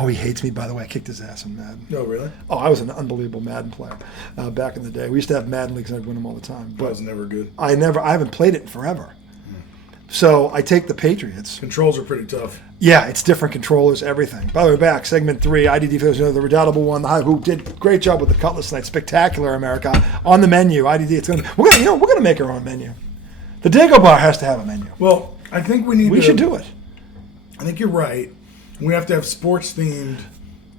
Oh, he hates me, by the way. I kicked his ass in Madden. No, really? Oh, I was an unbelievable Madden player back in the day. We used to have Madden leagues and I'd win them all the time. But I was never good. I haven't played it in forever. So I take the Patriots. Controls are pretty tough. Yeah, it's different controllers, everything. By the way, back, segment 3, IDD Phillies, the redoubtable one, who did a great job with the Cutlass tonight. Spectacular America. On the menu, IDD, we're gonna make our own menu. The Dago Bar has to have a menu. Well, I think we should do it. I think you're right. We have to have sports-themed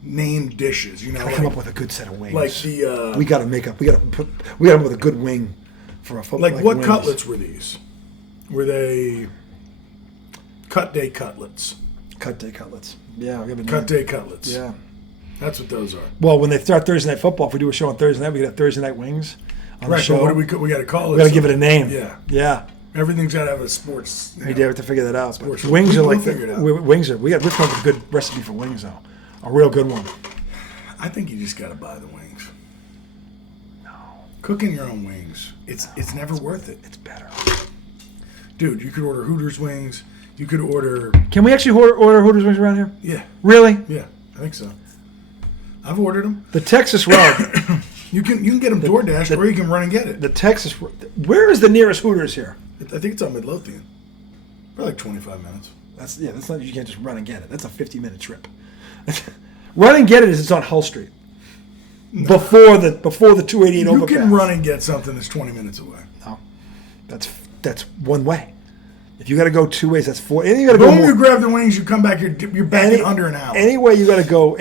named dishes. You know, Gotta come up with a good set of wings. Like the we gotta come up with a good wing for a football. Like what wings. Cutlets were these? Were they cut day cutlets? Cut day cutlets. Yeah, cut day cutlets. Yeah, that's what those are. Well, when they start Thursday Night Football, if we do a show on Thursday night, we get Thursday Night Wings. On right. The show. So what do we got to call it? We got to give it a name. Yeah. Yeah. Everything's got to have a sports. We have to figure that out. Wings are like wings are. We've come up with a good recipe for wings though, a real good one. I think you just got to buy the wings. No. Cooking your own wings, it's never worth it. It's better. Dude, you could order Hooters wings. You could order. Can we actually order Hooters wings around here? Yeah. Really? Yeah, I think so. I've ordered them. The Texas rub. You can get them DoorDash, or you can run and get it. The Texas. Where is the nearest Hooters here? I think it's on Midlothian. For like 25 minutes. That's not. You can't just run and get it. That's a 50-minute trip. Run and get it is it's on Hull Street. No. Before the 288 overpass. You can run and get something that's 20 minutes away. No, that's one way. If you got to go 2 ways, that's 4. And you got to go. You grab the wings, you come back. You're back in under an hour. Anywhere you got to go.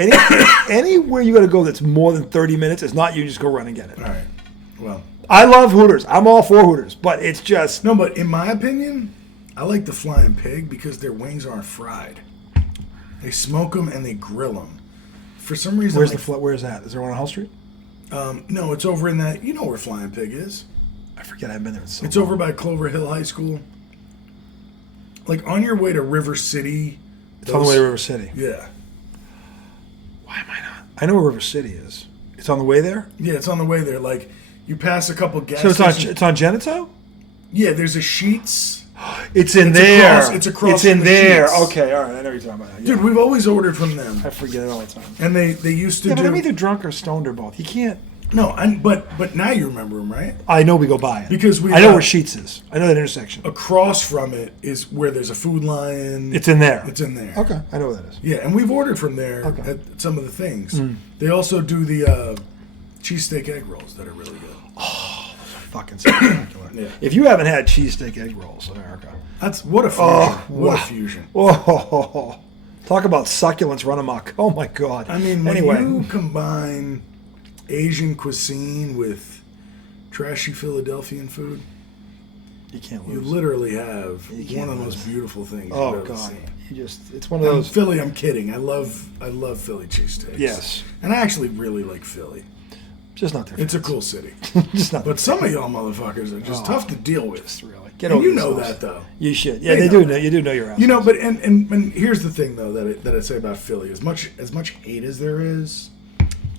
Anywhere you got to go that's more than 30 minutes. It's not you just go run and get it. All right. Well, I love Hooters. I'm all for Hooters, but it's just no. But in my opinion, I like the Flying Pig because their wings aren't fried. They smoke them and they grill them. For some reason, where is that? Is there one on Hull Street? No, it's over in that. You know where Flying Pig is? I forget. I've been there. It's over by Clover Hill High School. Like on your way to River City. It's on the way to River City. Yeah. Why am I not? I know where River City is. It's on the way there? Yeah, it's on the way there. Like you pass a couple gas stations. It's on Genito? Yeah, there's a Sheetz. It's in there. It's across. It's in there. Sheetz. Okay, all right. I know what you're talking about. Yeah. Dude, we've always ordered from them. I forget it all the time. And they used to do. Yeah, but I'm either drunk or stoned or both. You can't. No, but now you remember them, right? I know we go by it. Because I know where Sheetz is. I know that intersection. Across from it is where there's a Food Lion. It's in there. It's in there. Okay, I know where that is. Yeah, and we've ordered from there at some of the things. Mm. They also do the cheesesteak egg rolls that are really good. Oh, those are fucking spectacular. Yeah. If you haven't had cheesesteak egg rolls, America. That's what a fusion. What a fusion. Oh, talk about succulents run amok. Oh my God. I mean, when you combine Asian cuisine with trashy Philadelphian food, you can't lose. You literally have one of the most beautiful things you've ever seen. It's one of those. Philly, I'm kidding. I love Philly cheesesteaks. Yes. And I actually really like Philly. Just not there. It's a cool city. Just not. But some of y'all motherfuckers are just tough to deal with. Really. And you know that though. You should. Yeah, they do know. You do know your ass. You know, but and here's the thing though that I say about Philly. As much hate as there is,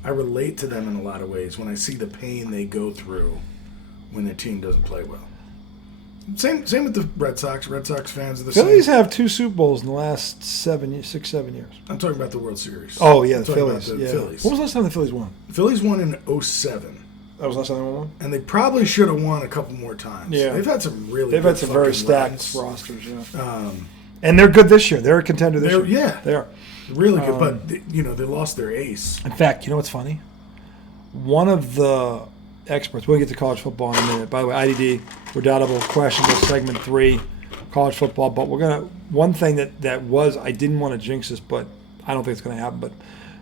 I relate to them in a lot of ways when I see the pain they go through when their team doesn't play well. Same with the Red Sox. Red Sox fans are the same. Phillies have 2 Super Bowls in the last 7 years. I'm talking about the World Series. Oh yeah, the Phillies. Phillies. When was the last time the Phillies won? The Phillies won in 2007. That was the last time they won? And they probably should have won a couple more times. Yeah. They've had some very stacked rosters, yeah. And they're good this year. They're a contender this year. Yeah. They are. Really good, but they lost their ace. In fact, you know what's funny? One of the experts, we'll get to college football in a minute. By the way, IDD, redoubtable, questionable, segment 3, college football. But one thing that was, I didn't want to jinx this, but I don't think it's going to happen. But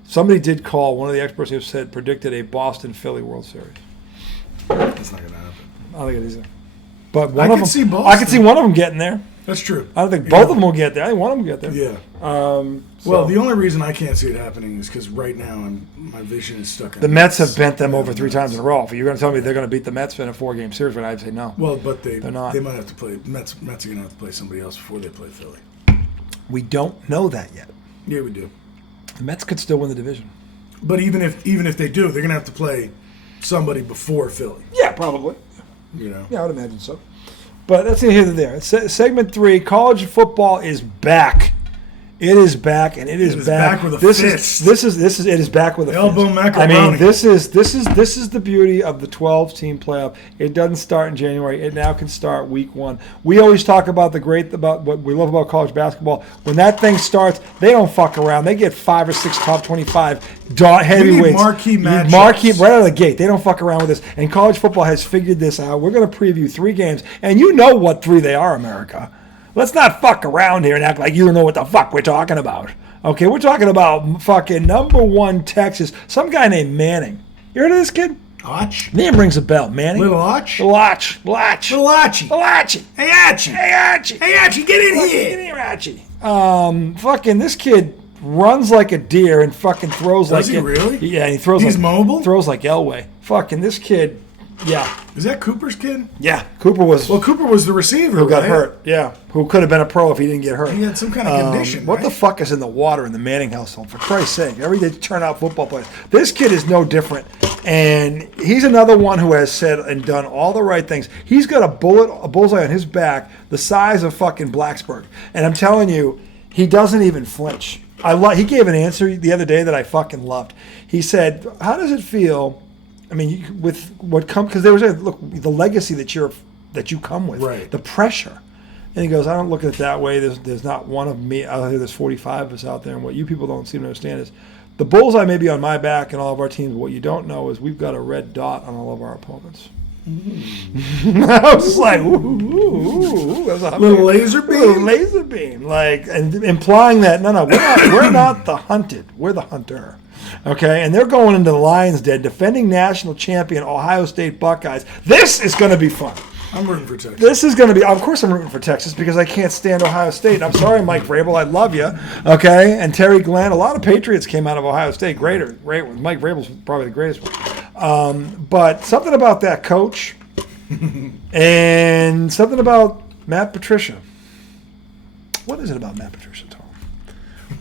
somebody did call, one of the experts who said, predicted a Boston-Philly World Series. That's not going to happen. I don't think it is either. But I can see one of them getting there. That's true. I don't think both of them will get there. I think one of them will get there. Yeah. Well, the only reason I can't see it happening is because right now my vision is stuck on the Mets have bent them over 3 times in a row. If you're going to tell me they're going to beat the Mets in a 4-game series, I'd say no. Well, but they're not. They might have to play. Mets are going to have to play somebody else before they play Philly. We don't know that yet. Yeah, we do. The Mets could still win the division. But even if they do, they're going to have to play somebody before Philly. Yeah, probably. You know. Yeah, I would imagine so. But that's neither here nor there. Segment 3, college football is back It is back, and it is back with a this fist. It is back with a Elbow fist. macaroni. I mean, this is the beauty of the 12-team playoff. It doesn't start in January. It now can start week 1. We always talk about about what we love about college basketball. When that thing starts, they don't fuck around. They get 5 or 6 top 25 heavyweights. We need marquee matchups. Marquee right out of the gate. They don't fuck around with this. And college football has figured this out. We're going to preview 3 games, and you know what 3 they are, America. Let's not fuck around here and act like you don't know what the fuck we're talking about. Okay, we're talking about fucking number 1 Texas. Some guy named Manning. You heard of this kid? Arch? Name rings a bell. Manning? Little Arch? Little Arch. Little Arch. Little Archie. Little Archie. Hey, Archie. Hey, Archie. Hey, Archie, get in here. Get in here, Archie. Fucking this kid runs like a deer and fucking throws like... Does he really? Yeah, and he throws He's like... mobile? Throws like Elway. Fucking this kid... Yeah. Is that Cooper's kid? Yeah. Cooper was... Well, Cooper was the receiver, who got right? hurt. Yeah. Who could have been a pro if he didn't get hurt. He had some kind of condition, What right? the fuck is in the water in the Manning household? For Christ's sake. Every day turn out football players. This kid is no different. And he's another one who has said and done all the right things. He's got a bullseye on his back the size of fucking Blacksburg. And I'm telling you, he doesn't even flinch. He gave an answer the other day that I fucking loved. He said, how does it feel... I mean, with what comes, because there was look, the legacy that you come with, right? The pressure, and he goes, I don't look at it that way. There's not one of me out here. There's 45 of us out there, and what you people don't seem to understand is the bullseye may be on my back and all of our teams. What you don't know is we've got a red dot on all of our opponents. I was just like, ooh, that was a little laser beam, little laser beam, like, and implying that no, we're not the hunted, we're the hunter. Okay, and they're going into the Lions' Den, defending national champion Ohio State Buckeyes. This is going to be fun. I'm rooting for Texas. This is going to be, of course I'm rooting for Texas because I can't stand Ohio State. I'm sorry, Mike Vrabel, I love you. Okay, and Terry Glenn, a lot of Patriots came out of Ohio State. Great one. Mike Vrabel's probably the greatest one. But something about that coach and something about Matt Patricia. What is it about Matt Patricia, Tom?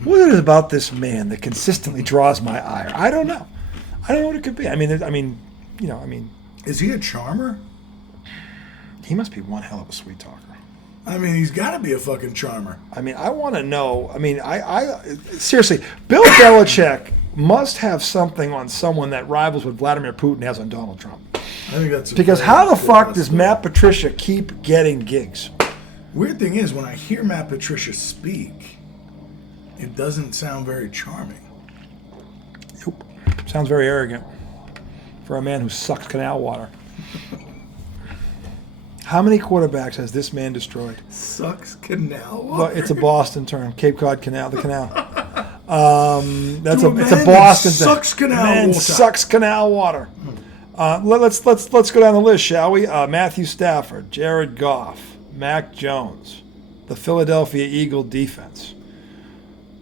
What is it about this man that consistently draws my ire? I don't know. I don't know what it could be. I mean, is he a charmer? He must be one hell of a sweet talker. I mean, he's got to be a fucking charmer. I mean, I want to know. I mean, I seriously, Bill Belichick must have something on someone that rivals what Vladimir Putin has on Donald Trump. I think that's because how the fuck does Matt Patricia keep getting gigs? Weird thing is, when I hear Matt Patricia speak, it doesn't sound very charming. Nope. Sounds very arrogant for a man who sucks canal water. How many quarterbacks has this man destroyed? Sucks canal water? Well, it's a Boston term. Cape Cod Canal, the canal. It's a Boston thing. Sucks canal water. Sucks canal water. Let's go down the list, shall we? Matthew Stafford, Jared Goff, Mac Jones, the Philadelphia Eagle defense.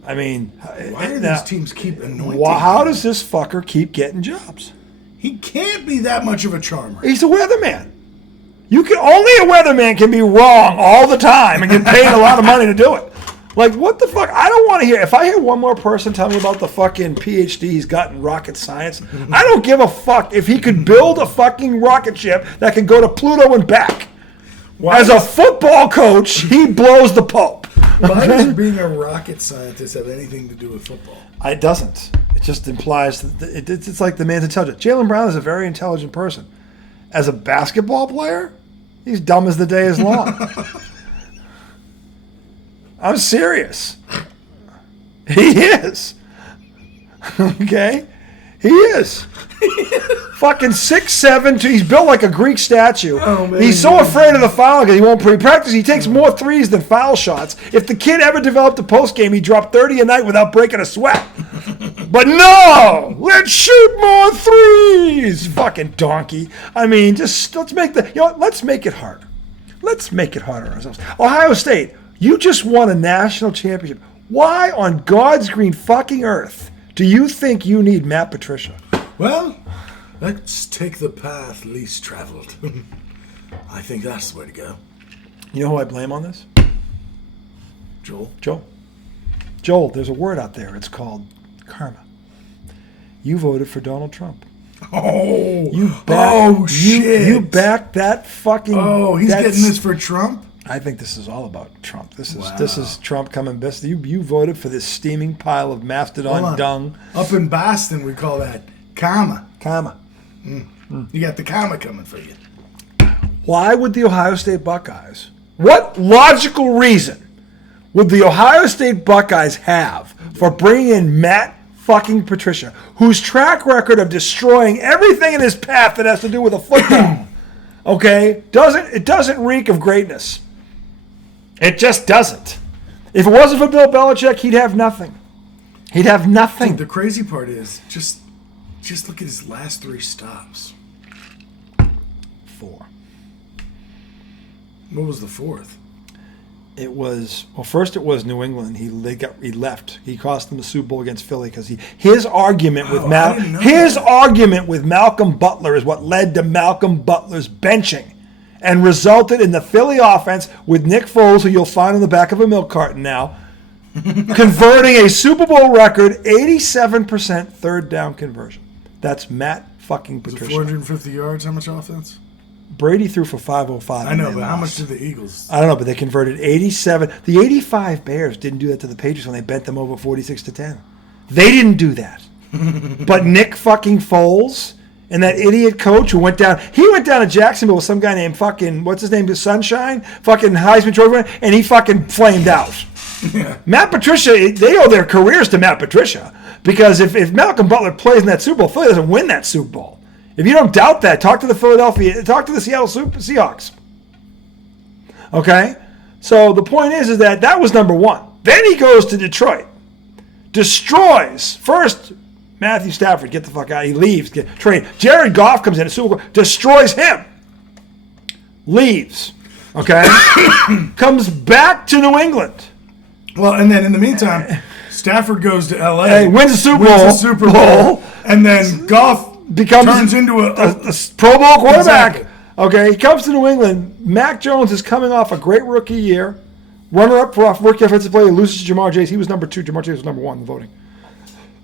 I mean, why do these teams keep anointing? How does this fucker keep getting jobs? He can't be that much of a charmer. He's a weatherman. Only a weatherman can be wrong all the time and get paid a lot of money to do it. Like, what the fuck? I don't want to hear. If I hear one more person tell me about the fucking PhD he's got in rocket science, I don't give a fuck if he could build a fucking rocket ship that can go to Pluto and back. As a football coach, he blows the Pope. Why does being a rocket scientist have anything to do with football? It doesn't. It just implies that it's like the man's intelligent. Jaylen Brown is a very intelligent person. As a basketball player, he's dumb as the day is long. I'm serious. He is. Okay? He is. Fucking 6'7", he's built like a Greek statue. Oh, man. He's so afraid of the foul because he won't pre-practice. He takes more threes than foul shots. If the kid ever developed a post game, he'd drop 30 a night without breaking a sweat. But no! Let's shoot more threes! Fucking donkey. I mean, just let's make it hard. Let's make it harder on ourselves. Ohio State, you just won a national championship. Why on God's green fucking earth do you think you need Matt Patricia? Well, let's take the path least traveled. I think that's the way to go. You know who I blame on this? Joel, there's a word out there. It's called karma. You voted for Donald Trump. Oh, shit. You backed that fucking... Oh, he's getting this for Trump? I think this is all about Trump. This is Trump coming best. You voted for this steaming pile of mastodon dung. Up in Boston, we call that karma. Karma. You got the karma coming for you. Why would the Ohio State Buckeyes? What logical reason would the Ohio State Buckeyes have for bringing in Matt fucking Patricia, whose track record of destroying everything in his path that has to do with a football, okay, doesn't reek of greatness. It just doesn't. If it wasn't for Bill Belichick, he'd have nothing. He'd have nothing. Dude, the crazy part is just look at his last 3 stops. 4. What was the 4th? It was first it was New England. He left. He cost them the Super Bowl against Philly because his argument with Malcolm Butler is what led to Malcolm Butler's benching, and resulted in the Philly offense with Nick Foles, who you'll find on the back of a milk carton now, converting a Super Bowl record 87% third down conversion. That's Matt fucking Patricia. 450 yards. How much offense? Brady threw for 505. I know, but how much did the Eagles? I don't know, but they converted 87. The 85 Bears didn't do that to the Patriots when they bent them over 46-10. They didn't do that. But Nick fucking Foles and that idiot coach who went down to Jacksonville with some guy named fucking, what's his name, Sunshine? Fucking Heisman Trophy winner, and he fucking flamed out. Yeah. Matt Patricia, they owe their careers to Matt Patricia. Because if Malcolm Butler plays in that Super Bowl, Philly doesn't win that Super Bowl. If you don't doubt that, talk to the Seattle Seahawks. Okay? So the point is that was number 1. Then he goes to Detroit. Destroys. First, Matthew Stafford, get the fuck out. He leaves. Trade. Jared Goff comes in, Super Bowl, destroys him. Leaves. Okay? Comes back to New England. Well, and then in the meantime, Stafford goes to L.A. Hey, wins the Super Bowl. And then Goff turns into a Pro Bowl quarterback. Exactly. Okay, he comes to New England. Mac Jones is coming off a great rookie year. Runner-up for rookie offensive player, loses to Jamar Chase. He was number 2. Jamar Chase was number 1 in the voting.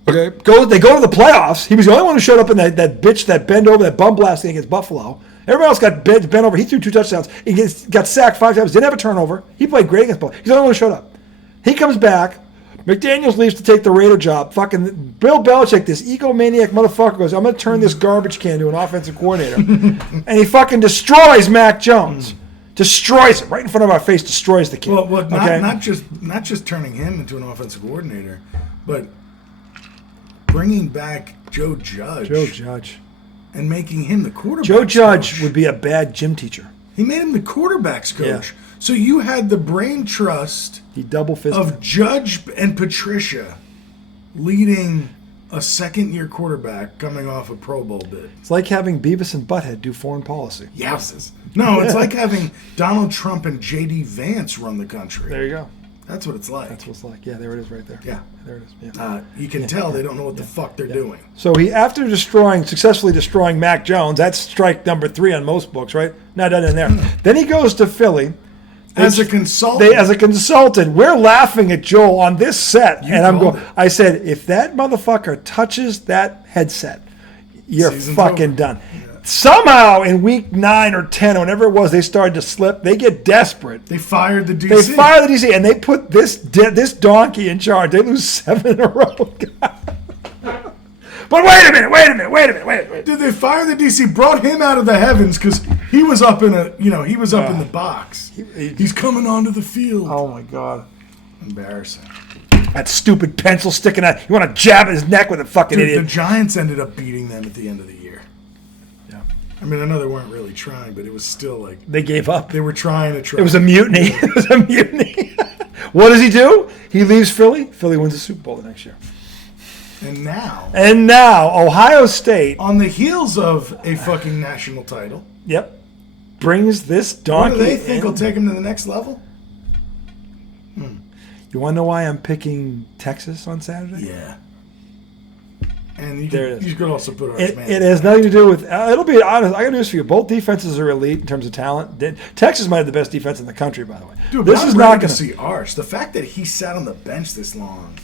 Okay, they go to the playoffs. He was the only one who showed up in that bend over, that bum blasting against Buffalo. Everybody else got bent over. He threw 2 touchdowns. He got sacked 5 times. Didn't have a turnover. He played great against Buffalo. He's the only one who showed up. He comes back. McDaniels leaves to take the Raider job. Fucking Bill Belichick, this egomaniac motherfucker, goes, I'm going to turn this garbage can to an offensive coordinator. And he fucking destroys Mac Jones. Destroys it. Right in front of our face, destroys the kid. Well, not just turning him into an offensive coordinator, but bringing back Joe Judge. And making him the quarterback Joe Judge coach. would be a bad gym teacher. He made him the quarterback's coach. Yeah. So you had the brain trust of Judge and Patricia leading a second-year quarterback coming off a Pro Bowl bid. It's like having Beavis and Butthead do foreign policy. Yes. No, it's like having Donald Trump and J.D. Vance run the country. There you go. That's what it's like. That's what it's like. Yeah, there it is right there. Yeah. There it is. Yeah. You can tell they don't know what the fuck they're doing. So after successfully destroying Mac Jones, that's strike number 3 on most books, right? Not done in there. Then he goes to Philly. As a consultant. We're laughing at Joel on this set. I said, if that motherfucker touches that headset, you're fucking done. Yeah. Somehow in week 9 or 10 or whenever it was, they started to slip. They get desperate. They fired the DC. And they put this donkey in charge. They lose 7 in a row. But wait a minute. Did they fire the DC? Brought him out of the heavens because he was up in the box. He's coming onto the field. Oh my God. Embarrassing. That stupid pencil sticking out. You want to jab his neck with a fucking idiot. The Giants ended up beating them at the end of the year. Yeah. I mean, I know they weren't really trying, but it was still like... They gave up. They were trying to try. It was a mutiny. What does he do? He leaves Philly. Philly wins the Super Bowl the next year. And now, Ohio State... On the heels of a fucking national title. Yep. Brings this donkey What do they think will take him to the next level? You want to know why I'm picking Texas on Saturday? Yeah. And you could also put it has nothing to do with... it'll be honest. I got news for you. Both defenses are elite in terms of talent. Texas might have the best defense in the country, by the way. Dude, this is not going to see Arch. The fact that he sat on the bench this long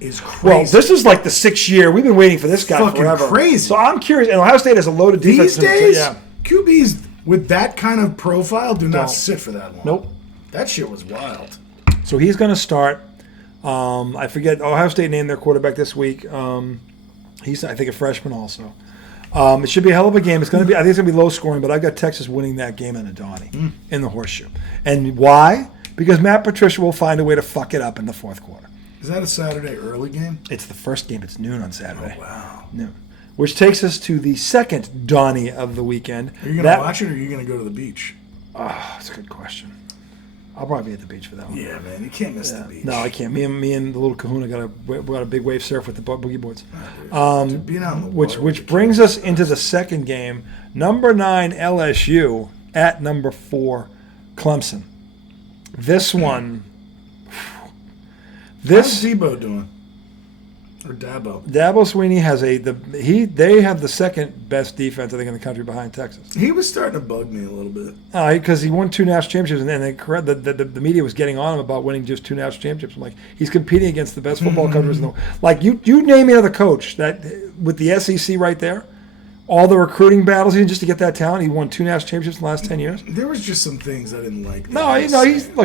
is crazy. Well, this is like the 6th year. We've been waiting for this guy fucking forever. Crazy. So I'm curious. And Ohio State has a loaded defense. These days, QBs with that kind of profile do not sit for that long. Nope. That shit was wild. So he's going to start. I forget, Ohio State named their quarterback this week. He's, I think, a freshman also. It should be a hell of a game. It's going to be. I think it's going to be low scoring, but I've got Texas winning that game in a Donnie in the horseshoe. And why? Because Matt Patricia will find a way to fuck it up in the fourth quarter. Is that a Saturday early game? It's the first game. It's noon on Saturday. Oh, wow. Noon. Which takes us to the second Donnie of the weekend. Are you going to watch it or are you going to go to the beach? That's a good question. I'll probably be at the beach for that one. Yeah, man. You can't miss the beach. No, I can't. Me and the little kahuna got a big wave surf with the boogie boards. Dude, being out in the water Which brings us into the second game. Number 9 LSU at number 4 Clemson. This one. How's Debo doing? Or Dabo? Dabo Swinney has they have the second best defense, I think, in the country behind Texas. He was starting to bug me a little bit. Because he won 2 national championships, and then the media was getting on him about winning just 2 national championships. I'm like, he's competing against the best football coaches in the world. Like, you name me another coach that with the SEC right there, all the recruiting battles just to get that talent. He won 2 national championships in the last 10 years. There was just some things I didn't like.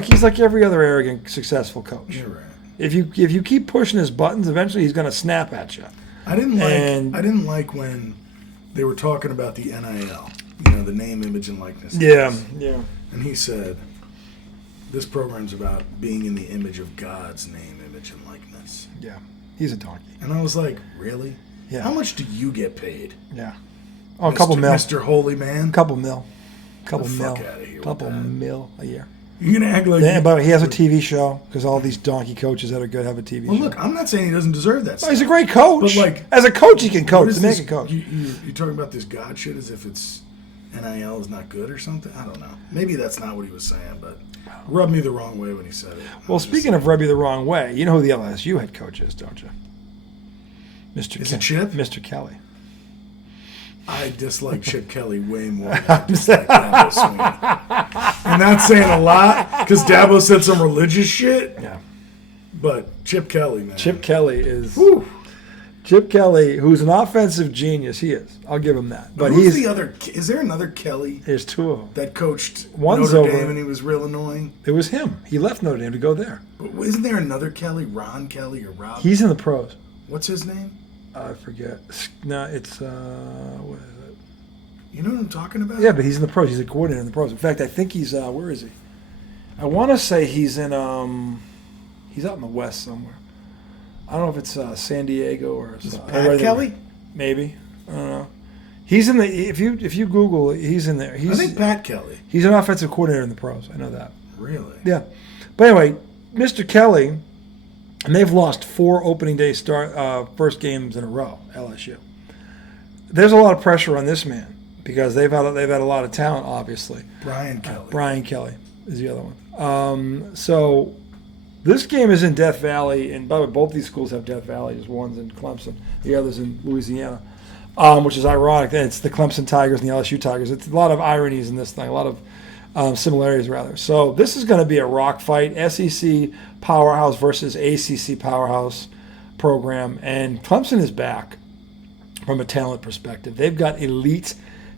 He's like every other arrogant, successful coach. You're right. If you keep pushing his buttons, eventually he's going to snap at you. I didn't like when they were talking about the NIL, the name, image, and likeness. Yeah. And he said, "This program's about being in the image of God's name, image, and likeness." Yeah, he's a donkey. And I was like, "Really? Yeah. How much do you get paid?" Yeah. Oh, a couple mil. Mr. Holy Man. Couple mil. Couple mil. Fuck outta here with Couple that. mil a year. You're gonna act like. Yeah, but he has a TV show because all these donkey coaches that are good have a TV Well, show. look, I'm not saying he doesn't deserve that. No, Stuff. he's a great coach. But, like, as a coach, he can coach. What is The man this- can coach. You talking about this God shit as if it's NIL is not good or something? I don't know. Maybe that's not what he was saying, but rubbed me the wrong way when he said it. Well, speaking of rub you the wrong way, you know who the LSU head coach is, don't you? Mr. Is it Chip? Mr. Kelly. I dislike Chip Kelly way more than I dislike Dabo Swinney. And that's saying a lot because Dabo said some religious shit. Yeah. But Chip Kelly, man. Chip Kelly is. Whew. Chip Kelly, who's an offensive genius, he is. I'll give him that. But who's the other? Is there another Kelly There's 2 of them. that coached One's Notre over. Dame and he was real annoying? It was him. He left Notre Dame to go there. But isn't there another Kelly, Ron Kelly or Rob? He's in the pros. What's his name? I forget. No, it's what is it? You know what I'm talking about? Yeah, but he's in the pros. He's a coordinator in the pros. In fact, I think he's where is he? I want to say he's in he's out in the West somewhere. I don't know if it's San Diego or Pat Kelly? Maybe. I don't know. He's in the if you Google it, he's in there. I think Pat Kelly. He's an offensive coordinator in the pros. I know that. Really? Yeah. But anyway, Mr. Kelly, and they've lost 4 opening day first games in a row, LSU. There's a lot of pressure on this man because they've had a lot of talent, obviously. Brian Kelly. Brian Kelly is the other one. So this game is in Death Valley, and by the way, both these schools have Death Valley. There's one's in Clemson, the other's in Louisiana, which is ironic. It's the Clemson Tigers and the LSU Tigers. It's a lot of ironies in this thing, a lot of similarities, rather. So this is going to be a rock fight, SEC powerhouse versus ACC powerhouse program, and Clemson is back from a talent perspective. They've got elite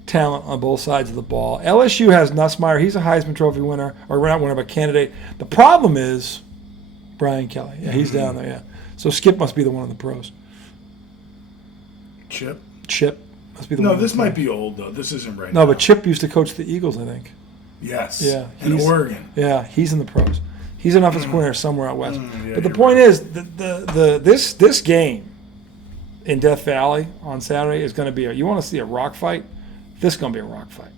talent on both sides of the ball. LSU has Nussmeier. He's a Heisman Trophy winner, or not winner, but candidate. The problem is Brian Kelly. Yeah, he's down there, yeah. So Skip must be the one in the pros. Chip must be the one. No, this might be old, though. This isn't right now. No, but Chip used to coach the Eagles, I think. Yes. Yeah. In Oregon. Yeah, he's in the pros. He's an offensive coordinator somewhere out west. Yeah, but the you're point right. is, this game in Death Valley on Saturday is going to be you want to see a rock fight? This is going to be a rock fight.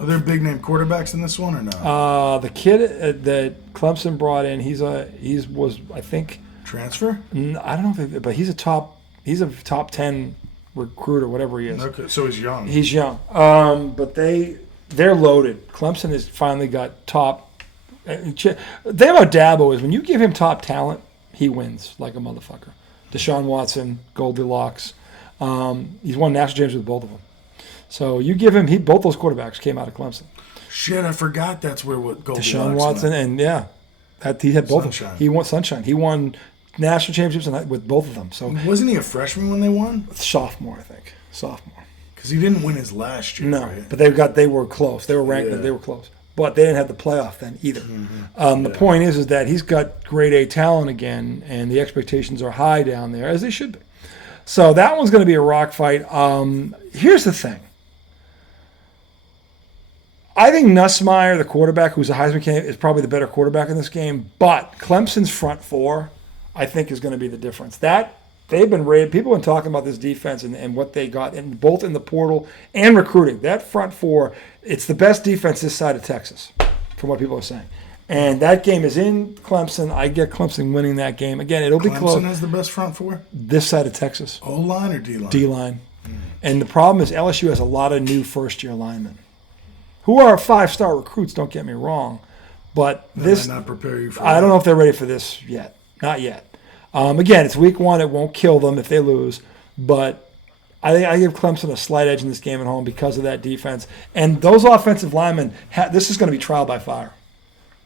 Are there big name quarterbacks in this one or no? The kid that Clemson brought in, he was I think Transfer? I don't know but he's a top 10 recruit or whatever he is. Okay, so he's young. He's young. But they're loaded. Clemson has finally got top. The thing about Dabo is when you give him top talent, he wins like a motherfucker. Deshaun Watson, Goldilocks. He's won national championships with both of them. So you give him, both those quarterbacks came out of Clemson. Shit, I forgot that's where Goldilocks Deshaun Watson went. And he had both Sunshine. of them. He won Sunshine. He won national championships with both of them. So Wasn't he a freshman when they won? sophomore, I think. Sophomore. Because he didn't win his last year, No, right? but they were close. They were ranked. Yeah. They were close. but they didn't have the playoff then either. The point is that he's got grade A talent again, and the expectations are high down there, as they should be. So that one's going to be a rock fight. Here's the thing. I think Nussmeier, the quarterback, who's a Heisman candidate, is probably the better quarterback in this game. But Clemson's front four, I think, is going to be the difference. They've been rated. People have been talking about this defense and what they got, both in the portal and recruiting. That front four, it's the best defense this side of Texas, from what people are saying. And that game is in Clemson. I get Clemson winning that game. Again, it'll be close. Clemson has the best front four? This side of Texas. O-line or D-line? D-line. And the problem is LSU has a lot of new first-year linemen who are 5-star recruits, don't get me wrong. But this, might not prepare you for I that. don't know if they're ready for this yet. Not yet. Again, it's week one. It won't kill them if they lose. But I give Clemson a slight edge in this game at home because of that defense. And those offensive linemen, this is going to be trial by fire.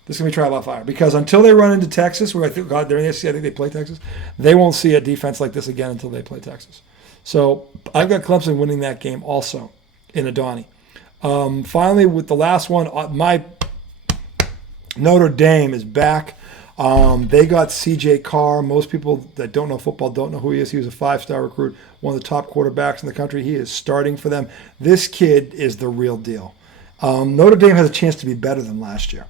This is going to be trial by fire. Because until they run into Texas, where I think, they're in the SEC, I think they play Texas, they won't see a defense like this again until they play Texas. So I've got Clemson winning that game also in Adani. Finally, with the last one, my Notre Dame is back. They got C.J. Carr. Most people that don't know football don't know who he is. He was a 5-star recruit, one of the top quarterbacks in the country. He is starting for them. This kid is the real deal. Notre Dame has a chance to be better than last year.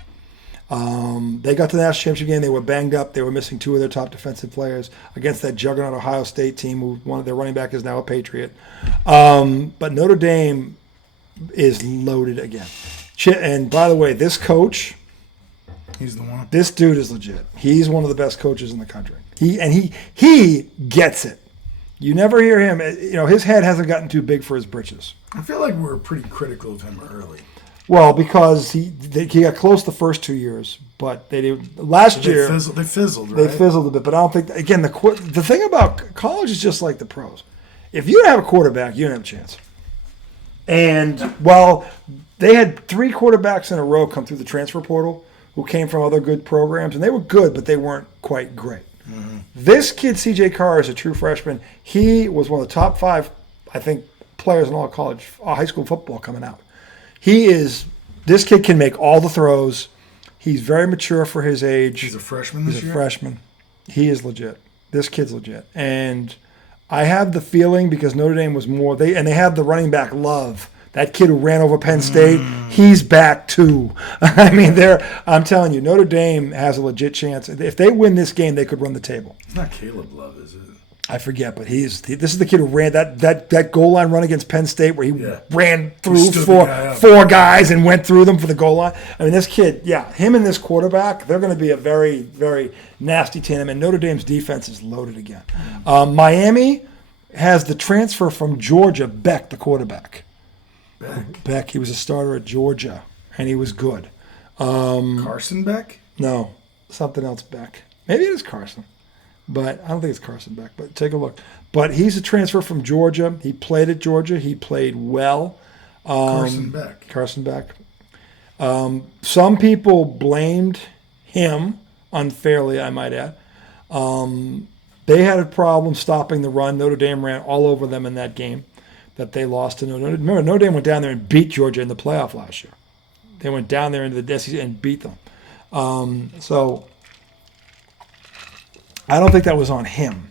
They got to the national championship game. They were banged up. They were missing 2 of their top defensive players against that juggernaut Ohio State team, who one of their running back is now a Patriot. But Notre Dame is loaded again. And by the way, this coach, he's the one. This dude is legit. He's one of the best coaches in the country. He gets it. You never hear him. His head hasn't gotten too big for his britches. I feel like we were pretty critical of him early. Well, because he got close the first 2 years, but they did last year. They fizzled, right? They fizzled a bit, but I don't think. Again, the thing about college is just like the pros. If you don't have a quarterback, you don't have a chance. And they had 3 quarterbacks in a row come through the transfer portal who came from other good programs, and they were good, but they weren't quite great. Mm-hmm. This kid, C.J. Carr, is a true freshman. He was one of the top 5, I think, players in all college, high school football coming out. This kid can make all the throws. He's very mature for his age. He's a freshman this year? He's a freshman. He is legit. This kid's legit. And I have the feeling, because Notre Dame was more, they have the running back Love. That kid who ran over Penn State, he's back too. I mean, I'm telling you, Notre Dame has a legit chance. If they win this game, they could run the table. It's not Caleb Love, is it? I forget, but this is the kid who ran that goal line run against Penn State where he ran through four guys and went through them for the goal line. I mean, this kid, him and this quarterback, they're going to be a very, very nasty tandem. And Notre Dame's defense is loaded again. Miami has the transfer from Georgia, Beck, the quarterback. Beck, he was a starter at Georgia, and he was good. Carson Beck? No, something else Beck. Maybe it is Carson. But I don't think it's Carson Beck, but take a look. But he's a transfer from Georgia. He played at Georgia. He played well. Carson Beck. Some people blamed him unfairly, I might add. They had a problem stopping the run. Notre Dame ran all over them in that game that they lost to Notre Dame. Remember, Notre Dame went down there and beat Georgia in the playoff last year. They went down there into the SEC and beat them. So I don't think that was on him.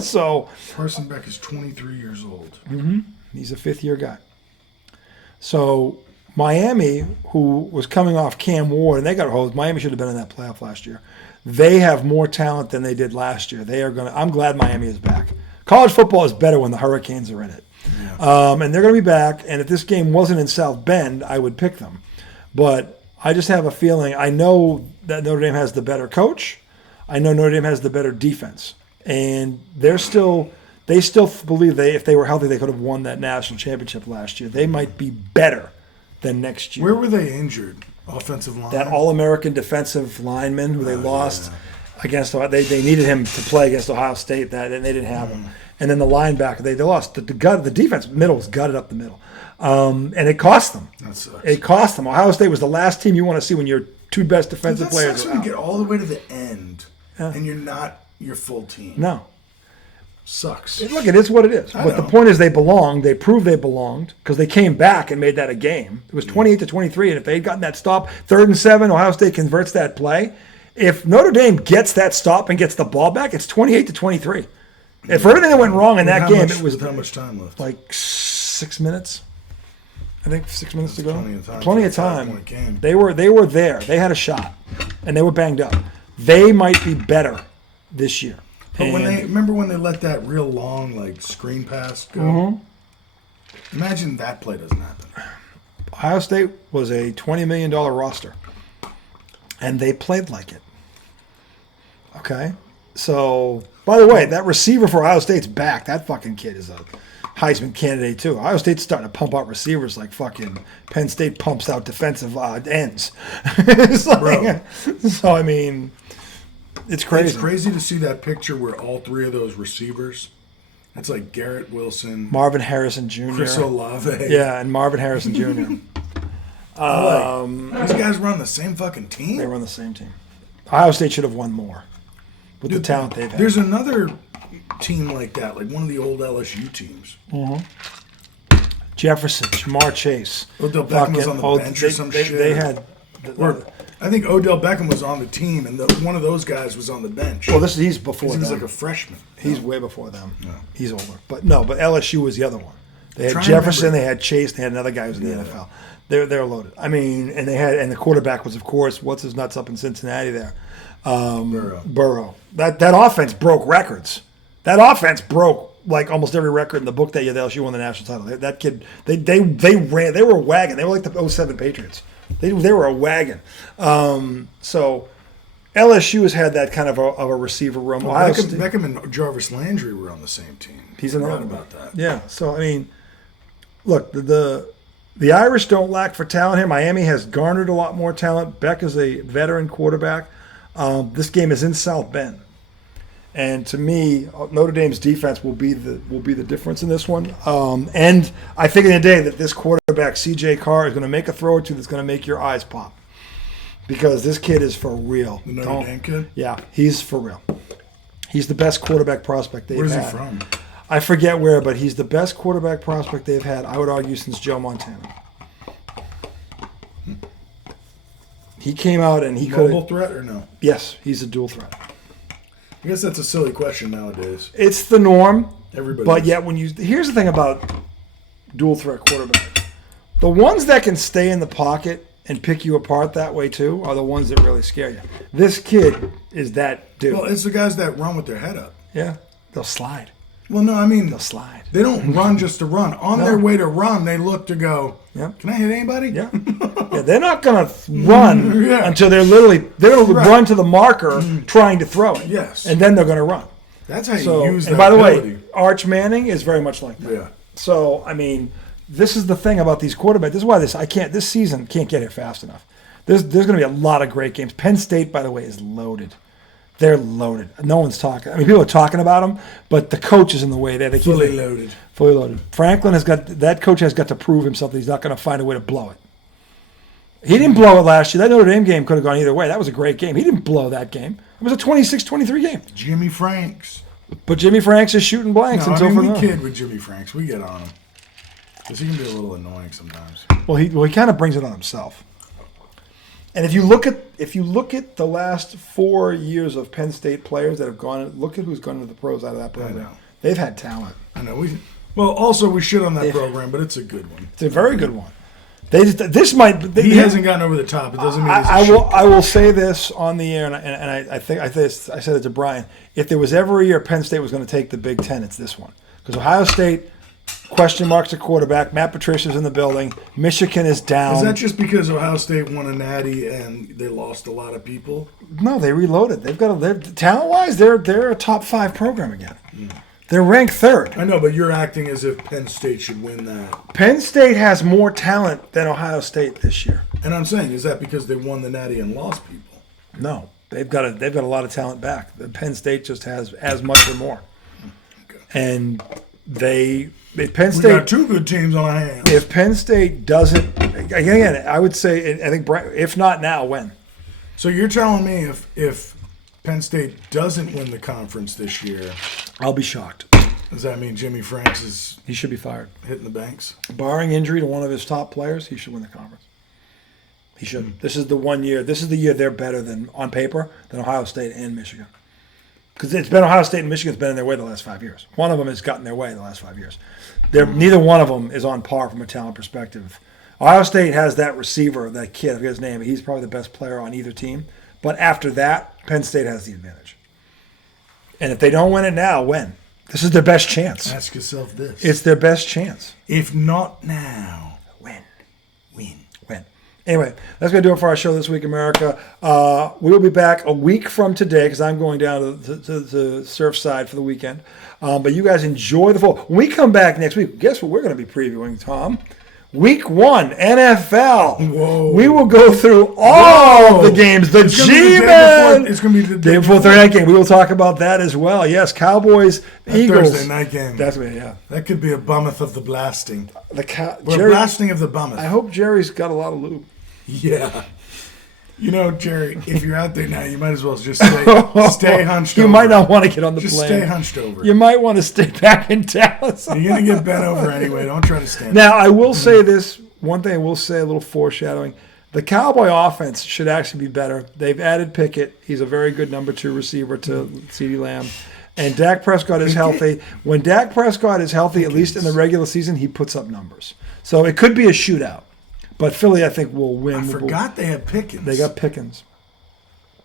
So Carson Beck is 23 years old. Mm-hmm. He's a 5th-year guy. So Miami, who was coming off Cam Ward, and they got hosed. Miami should have been in that playoff last year. They have more talent than they did last year. I'm glad Miami is back. College football is better when the Hurricanes are in it. Yeah. And they're going to be back. And if this game wasn't in South Bend, I would pick them. But I just have a feeling. I know that Notre Dame has the better coach. I know Notre Dame has the better defense. And they still believe if they were healthy, they could have won that national championship last year. They might be better than next year. Where were they injured? Offensive line? That All-American defensive lineman who they lost against Ohio. They needed him to play against Ohio State, and they didn't have him. And then the linebacker, they lost. The defense middle was gutted up the middle. And it cost them. That sucks. It cost them. Ohio State was the last team you want to see when your 2 best defensive players are out. When you get all the way to the end and you're not your full team. No. sucks. Look, it is what it is. I But the know. point is, they belonged. They proved they belonged because they came back and made that a game. It was 28-23, and if they had gotten that stop, 3rd and 7, Ohio State converts that play. If Notre Dame gets that stop and gets the ball back, it's 28-23. If everything that went wrong in that game, it was with how much time left? like 6 minutes. I think 6 minutes to go. Plenty of time. Plenty of for a time. 5-point game. They were there. They had a shot, and they were banged up. They might be better this year. But when And- they remember when they let that real long like screen pass go. Mm-hmm. Imagine that play doesn't happen. Ohio State was a $20 million roster, and they played like it. Okay? So, by the way, that receiver for Ohio State's back. That fucking kid is a Heisman candidate, too. Ohio State's starting to pump out receivers like fucking Penn State pumps out defensive ends. Bro. So, I mean, it's crazy. It's crazy to see that picture where all three of those receivers, it's like Garrett Wilson, Marvin Harrison Jr. Chris Olave. Yeah, and Marvin Harrison Jr. These guys were on the same fucking team. They were on the same team. Ohio State should have won more with the talent they've had. There's another team like that, like one of the old LSU teams. Jefferson, Jamar Chase. Odell Beckham was on the bench or some shit. They had. Or I think Odell Beckham was on the team, and one of those guys was on the bench. Well, he's before he was them. like a freshman. He's way before them. Yeah. He's older. But LSU was the other one. They had Trying to Jefferson, remember. they had Chase, they had another guy who was in the NFL. They're loaded. I mean, and the quarterback was, of course, what's his nuts up in Cincinnati there? Burrow. That offense broke records. That offense broke like almost every record in the book that year that LSU won the national title. That kid, they ran. They were a wagon. They were like the 07 Patriots. They were a wagon. So LSU has had that kind of a receiver room. Ohio State- Beckham and Jarvis Landry were on the same team. He's Forgot another one. about that. Yeah. So I mean, look, the Irish don't lack for talent here. Miami has garnered a lot more talent. Beck is a veteran quarterback. This game is in South Bend, and to me, Notre Dame's defense will be the difference in this one. And I think in the day that this quarterback C.J. Carr is going to make a throw or two that's going to make your eyes pop, because this kid is for real. The Notre Dame kid? Yeah, he's for real. He's the best quarterback prospect they've Where's had. he from? I forget where, but he's the best quarterback prospect they've had, I would argue, since Joe Montana. He came out and he Mobile could. threat or no? Yes, he's a dual threat. I guess that's a silly question nowadays. It's the norm. Everybody. But yet, here's the thing about dual threat quarterback: the ones that can stay in the pocket and pick you apart that way too are the ones that really scare you. This kid is that dude. Well, it's the guys that run with their head up. Yeah, they'll slide. Well, no, I mean, They'll slide. they don't run just to run. On their way to run, they look to go, Yep. can I hit anybody? Yeah. Yeah, they're not going to run Yeah. until they're going to Right. run to the marker trying to throw it. Yes. And then they're going to run. That's how you So, use that and by the ability. way, Arch Manning is very much like that. Yeah. So, I mean, this is the thing about these quarterbacks. This is why this season can't get here fast enough. There's going to be a lot of great games. Penn State, by the way, is loaded. They're loaded. No one's talking. I mean, people are talking about them, but the coach is in the way there. They keep Fully loaded. Fully loaded. Franklin that coach has got to prove himself that he's not going to find a way to blow it. He didn't blow it last year. That Notre Dame game could have gone either way. That was a great game. He didn't blow that game. It was a 26-23 game. Jimmy Franks. But Jimmy Franks is shooting blanks No, I until mean, for we now. kid with Jimmy Franks. We get on him. Because he can be a little annoying sometimes. Well, he kind of brings it on himself. And if you look at the last 4 years of Penn State players that have gone, look at who's gone into the pros out of that program. know. They've had talent. I know. Well, also, we shit on that program, but it's a good one. It's a very good one. This might. He hasn't gotten over the top. It doesn't mean he's a I shit. will say this on the air, and I said it to Brian. If there was ever a year Penn State was going to take the Big Ten, it's this one, because Ohio State question marks at quarterback. Matt Patricia's in the building. Michigan is down. Is that just because Ohio State won a natty and they lost a lot of people? No, they reloaded. They're talent wise, they're a top 5 program again. They're ranked 3rd. I know, but you're acting as if Penn State should win that. Penn State has more talent than Ohio State this year. And I'm saying, is that because they won the natty and lost people? No, they've got a lot of talent back. The Penn State just has as much or more. Okay. And Penn We got State. 2 good teams on our hands. If Penn State doesn't, again, I would say, I think, if not now, when? So you're telling me if Penn State doesn't win the conference this year, I'll be shocked. Does that mean Jimmy Franks is He should be fired. hitting the banks? Barring injury to one of his top players, he should win the conference. He should. This is the 1 year. This is the year they're better than, on paper, than Ohio State and Michigan. Because it's been Ohio State and Michigan's been in their way the last 5 years. One of them has gotten their way the last 5 years. Neither one of them is on par from a talent perspective. Ohio State has that receiver, that kid, I forget his name. He's probably the best player on either team. But after that, Penn State has the advantage. And if they don't win it now, when? This is their best chance. Ask yourself this. It's their best chance. If not now, When? when? When? Anyway, that's going to do it for our show this week, America. We will be back a week from today because I'm going down to the Surfside for the weekend. But you guys enjoy the fall. When we come back next week, guess what we're going to be previewing, Tom? Week 1, NFL. Whoa. We will go through all of the games. The G-Men. It's going to be the Day before Thursday night game. We will talk about that as well. Yes, Cowboys, Eagles. Thursday night game. That's me, yeah. That could be a bummeth of the blasting. The Or blasting of the bummeth. I hope Jerry's got a lot of lube. Yeah. You know, Jerry, if you're out there now, you might as well just stay hunched over. You might not want to get on the just plane. stay hunched over. You might want to stay back in Dallas. You're going to get bent over anyway. Don't try to stand Now, I will say this. One thing I will say, a little foreshadowing. The Cowboy offense should actually be better. They've added Pickett. He's a very good number 2 receiver to CeeDee Lamb. And Dak Prescott is healthy. When Dak Prescott is healthy, at least in the regular season, he puts up numbers. So it could be a shootout. But Philly, I think, will win. I forgot they have Pickens. They got Pickens.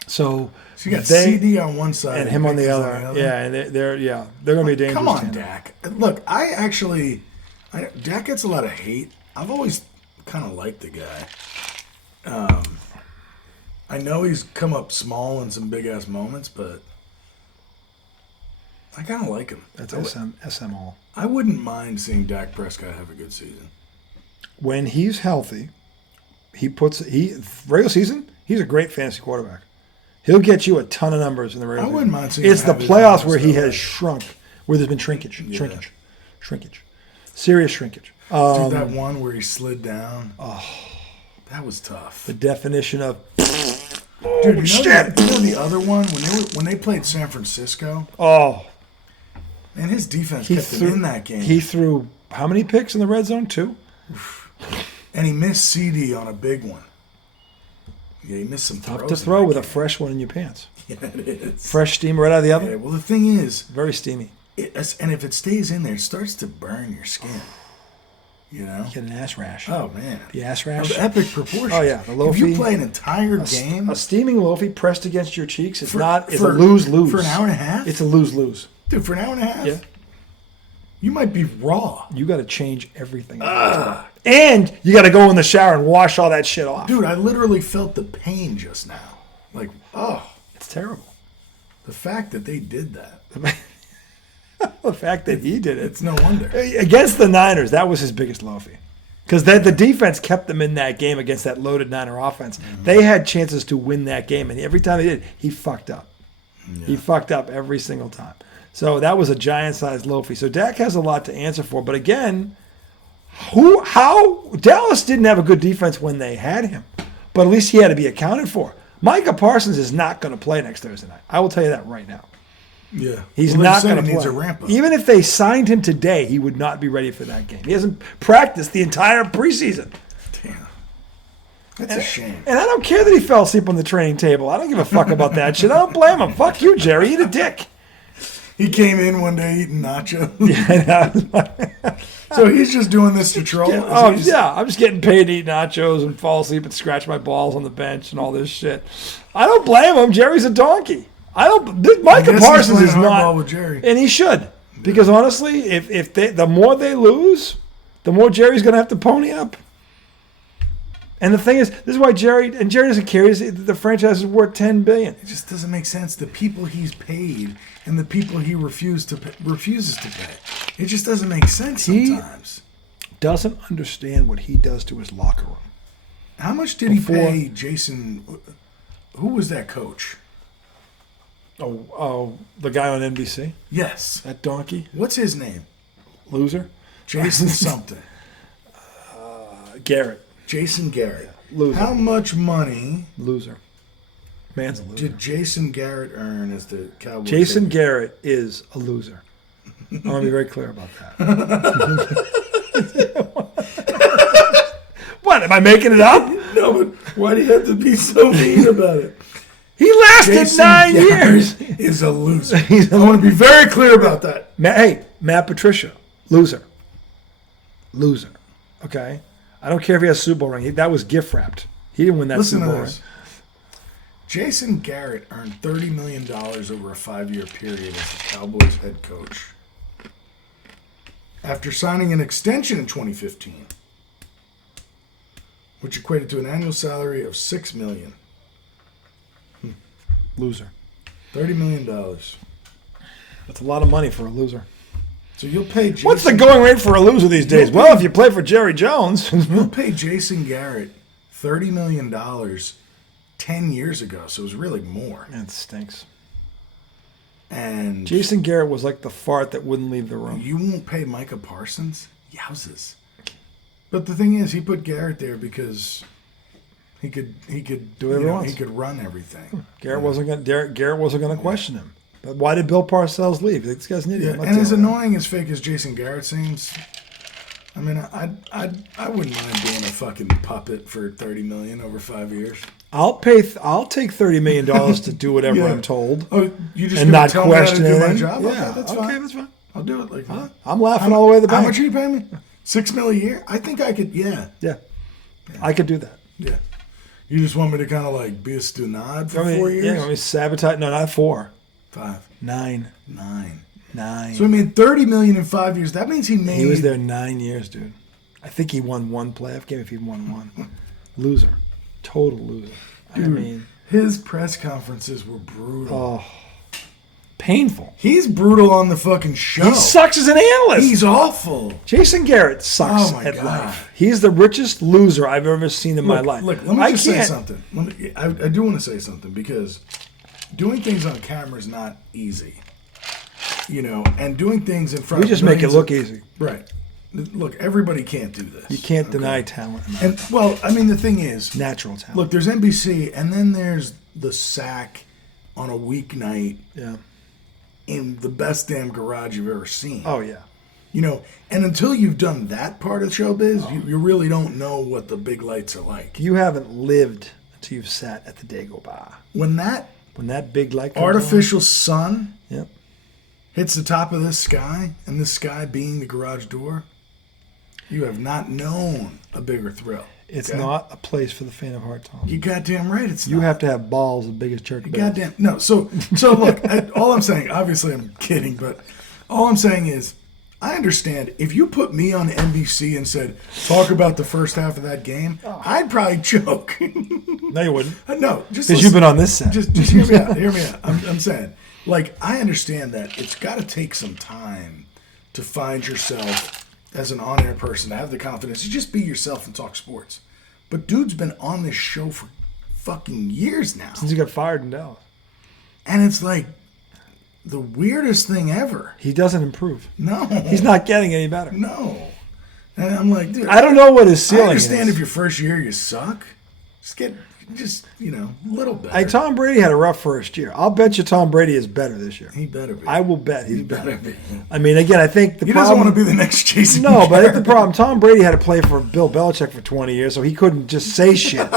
So you got CD on one side and him on the other. Yeah, and they're going to be a dangerous Come on, team. Dak. Look, Dak gets a lot of hate. I've always kind of liked the guy. I know he's come up small in some big ass moments, but I kind of like him. That's SM all. I wouldn't mind seeing Dak Prescott have a good season. When he's healthy, regular season, he's a great fantasy quarterback. He'll get you a ton of numbers in the regular season. I wouldn't mind seeing It's him the have his playoffs moments, where he though. has shrunk, where there's been shrinkage. Serious shrinkage. Dude, that one where he slid down. Oh, that was tough. The definition of Dude, you know the other one when they played San Francisco? Oh, man, his defense kept him in that game. He threw how many picks in the red zone? 2? And he missed CD on a big one. Yeah, he missed some Tough throws. to throw with a fresh one in your pants. Yeah, it is. Fresh steam right out of the oven. Yeah, well, the thing is, Very steamy. and if it stays in there, it starts to burn your skin. You know? Get an ass rash. Oh, man. The ass rash. Of epic proportions. Oh, yeah. The loafie. If you play an entire game. A steaming loafie pressed against your cheeks, it's a for lose-lose. For an hour and a half? It's a lose-lose. Dude, for an hour and a half? Yeah. You might be raw. You got to change everything. And you got to go in the shower and wash all that shit off. Dude, I literally felt the pain just now. Like, oh. It's terrible. The fact that they did that. The fact that he did it. It's no wonder. Against the Niners, that was his biggest loafie. Because the defense kept them in that game against that loaded Niner offense. Mm-hmm. They had chances to win that game, and every time they did, he fucked up. Yeah. He fucked up every single time. So that was a giant-sized loafie. So Dak has a lot to answer for. But again, how Dallas didn't have a good defense when they had him, but at least he had to be accounted for. Micah Parsons is not going to play next Thursday night. I will tell you that right now. Yeah, he's not going to play. Needs a ramp up. Even if they signed him today, he would not be ready for that game. He hasn't practiced the entire preseason. Damn, that's a shame. And I don't care that he fell asleep on the training table. I don't give a fuck about that shit. I don't blame him. Fuck you, Jerry. Eat a dick. He came in one day eating nachos. Yeah, so he's just doing this to troll? I'm just getting paid to eat nachos and fall asleep and scratch my balls on the bench and all this shit. I don't blame him. Jerry's a donkey. Micah Parsons is not, with Jerry. And he should, because honestly, if the more they lose, the more Jerry's going to have to pony up. And the thing is, this is why Jerry doesn't care. The franchise is worth $10 billion. It just doesn't make sense. The people he's paid and the people he refuses to pay. It just doesn't make sense sometimes. He doesn't understand what he does to his locker room. How much did he pay Jason? Who was that coach? Oh, the guy on NBC? Yes. That donkey? What's his name? Loser? Jason something. Garrett. Jason Garrett. Loser. How much money Loser. Man's a loser. did Jason Garrett earn as the Cowboys? Jason Garrett is a loser. I want to be very clear about that. What, am I making it up? No, but why do you have to be so mean about it? He lasted Jason 9 Garrett years. is a loser. I want to be very clear about that. Matt Patricia, loser. Loser. Okay? I don't care if he has a Super Bowl ring. That was gift wrapped. He didn't win that Listen Super to Bowl this. ring. Jason Garrett earned $30 million over a 5-year period as the Cowboys head coach. After signing an extension in 2015, which equated to an annual salary of $6 million. Loser. $30 million. That's a lot of money for a loser. So you'll pay Jason... What's the going rate for a loser these days? Well, if you play for Jerry Jones. You'll pay Jason Garrett $30 million 10 years ago, so it was really more. That stinks. And Jason Garrett was like the fart that wouldn't leave the room. you won't pay Micah Parsons? Yowzes. But the thing is, he put Garrett there because he could Do whatever he wants. he could run everything. Garrett wasn't going to question him. But why did Bill Parcells leave? You think this guy's an idiot? Yeah, and as annoying as fake as Jason Garrett seems, I mean, I wouldn't mind being a fucking puppet for $30 million over 5 years. I'll take $30 million to do whatever Yeah. I'm told. Oh, you just And gonna not tell me how to question do my anything? job? Yeah, Okay, that's fine. that's fine. I'll do it like that. I'm laughing all the way to the How bank. much are you paying me? $6 million a year? I think I could. Yeah. I could do that. Yeah. You just want me to kind of like be a stunad for 4 years? Yeah, I mean, sabotage. No, not 4. 5. 9. 9. So he made $30 million in 5 years. That means he made. He was there 9 years, dude. I think he won one playoff game if he won one. Loser. Total loser. Dude, I mean, his press conferences were brutal. oh, painful. He's brutal on the fucking show. He sucks as an analyst. He's awful. Jason Garrett sucks Oh, my at God. life. He's the richest loser I've ever seen in my life. Look, let me just say something. I do want to say something because doing things on camera is not easy. You know, and doing things in front We of just make it millions look of- easy. Right. Look, everybody can't do this. You can't deny talent. And, well, I mean, the thing is, Natural talent. look, there's NBC, and then there's the sack on a weeknight Yeah. in the best damn garage you've ever seen. Oh, yeah. You know, and until you've done that part of showbiz, you really don't know what the big lights are like. You haven't lived until you've sat at the Dago Bar. When that When that big light comes artificial sun on, yep. hits the top of this sky, and this sky being the garage door, you have not known a bigger thrill. It's okay? not a place for the faint of heart, Tom. You goddamn right it's You not. have to have balls as big as church bells. Goddamn. No, so look, all I'm saying, obviously I'm kidding, but all I'm saying is, I understand if you put me on NBC and said, talk about the first half of that game, I'd probably choke. No, you wouldn't. No, just Because you've been on this set. Just hear me out. Hear me out. I'm saying, like, I understand that it's got to take some time to find yourself as an on-air person, to have the confidence to just be yourself and talk sports. But dude's been on this show for fucking years now. Since he got fired in Dallas. And it's like the weirdest thing ever. He doesn't improve. No. He's not getting any better. No. And I'm like, dude. I don't know what his I ceiling understand is. if your first year you suck. Just a little better. Hey, Tom Brady had a rough first year. I'll bet you Tom Brady is better this year. He better be. I will bet he's He better. better be. I mean, again, I think the He problem... doesn't want to be the next Jason No, but I think Garrett. the problem, Tom Brady had to play for Bill Belichick for 20 years, so he couldn't just say shit.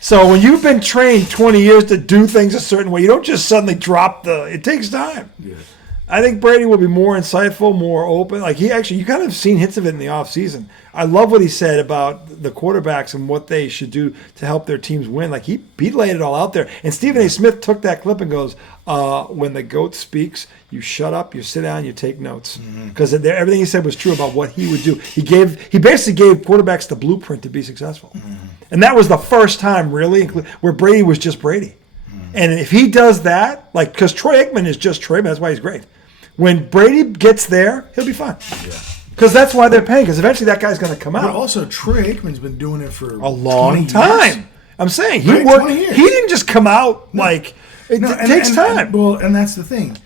So when you've been trained 20 years to do things a certain way, you don't just suddenly drop it takes time. Yeah. I think Brady will be more insightful, more open. Like you kind of seen hints of it in the offseason. I love what he said about the quarterbacks and what they should do to help their teams win. Like he laid it all out there. And Stephen A. Smith took that clip and goes, when the GOAT speaks, you shut up, you sit down, you take notes. Because everything he said was true about what he would do. He basically gave quarterbacks the blueprint to be successful. And that was the first time really where Brady was just Brady. And if he does that, like, because Troy Aikman is just Troy Aikman, that's why he's great. When Brady gets there, he'll be fine. Yeah. Because that's why they're paying. Because eventually that guy's going to come But out. also, Troy Aikman's been doing it for A long 20 time. years. I'm saying he Right, worked. 20 years. He didn't just come out like it takes time. And that's the thing.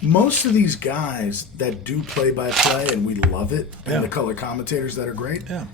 Most of these guys that do play-by-play, and we love it, and Yeah. the color commentators that are great, Yeah.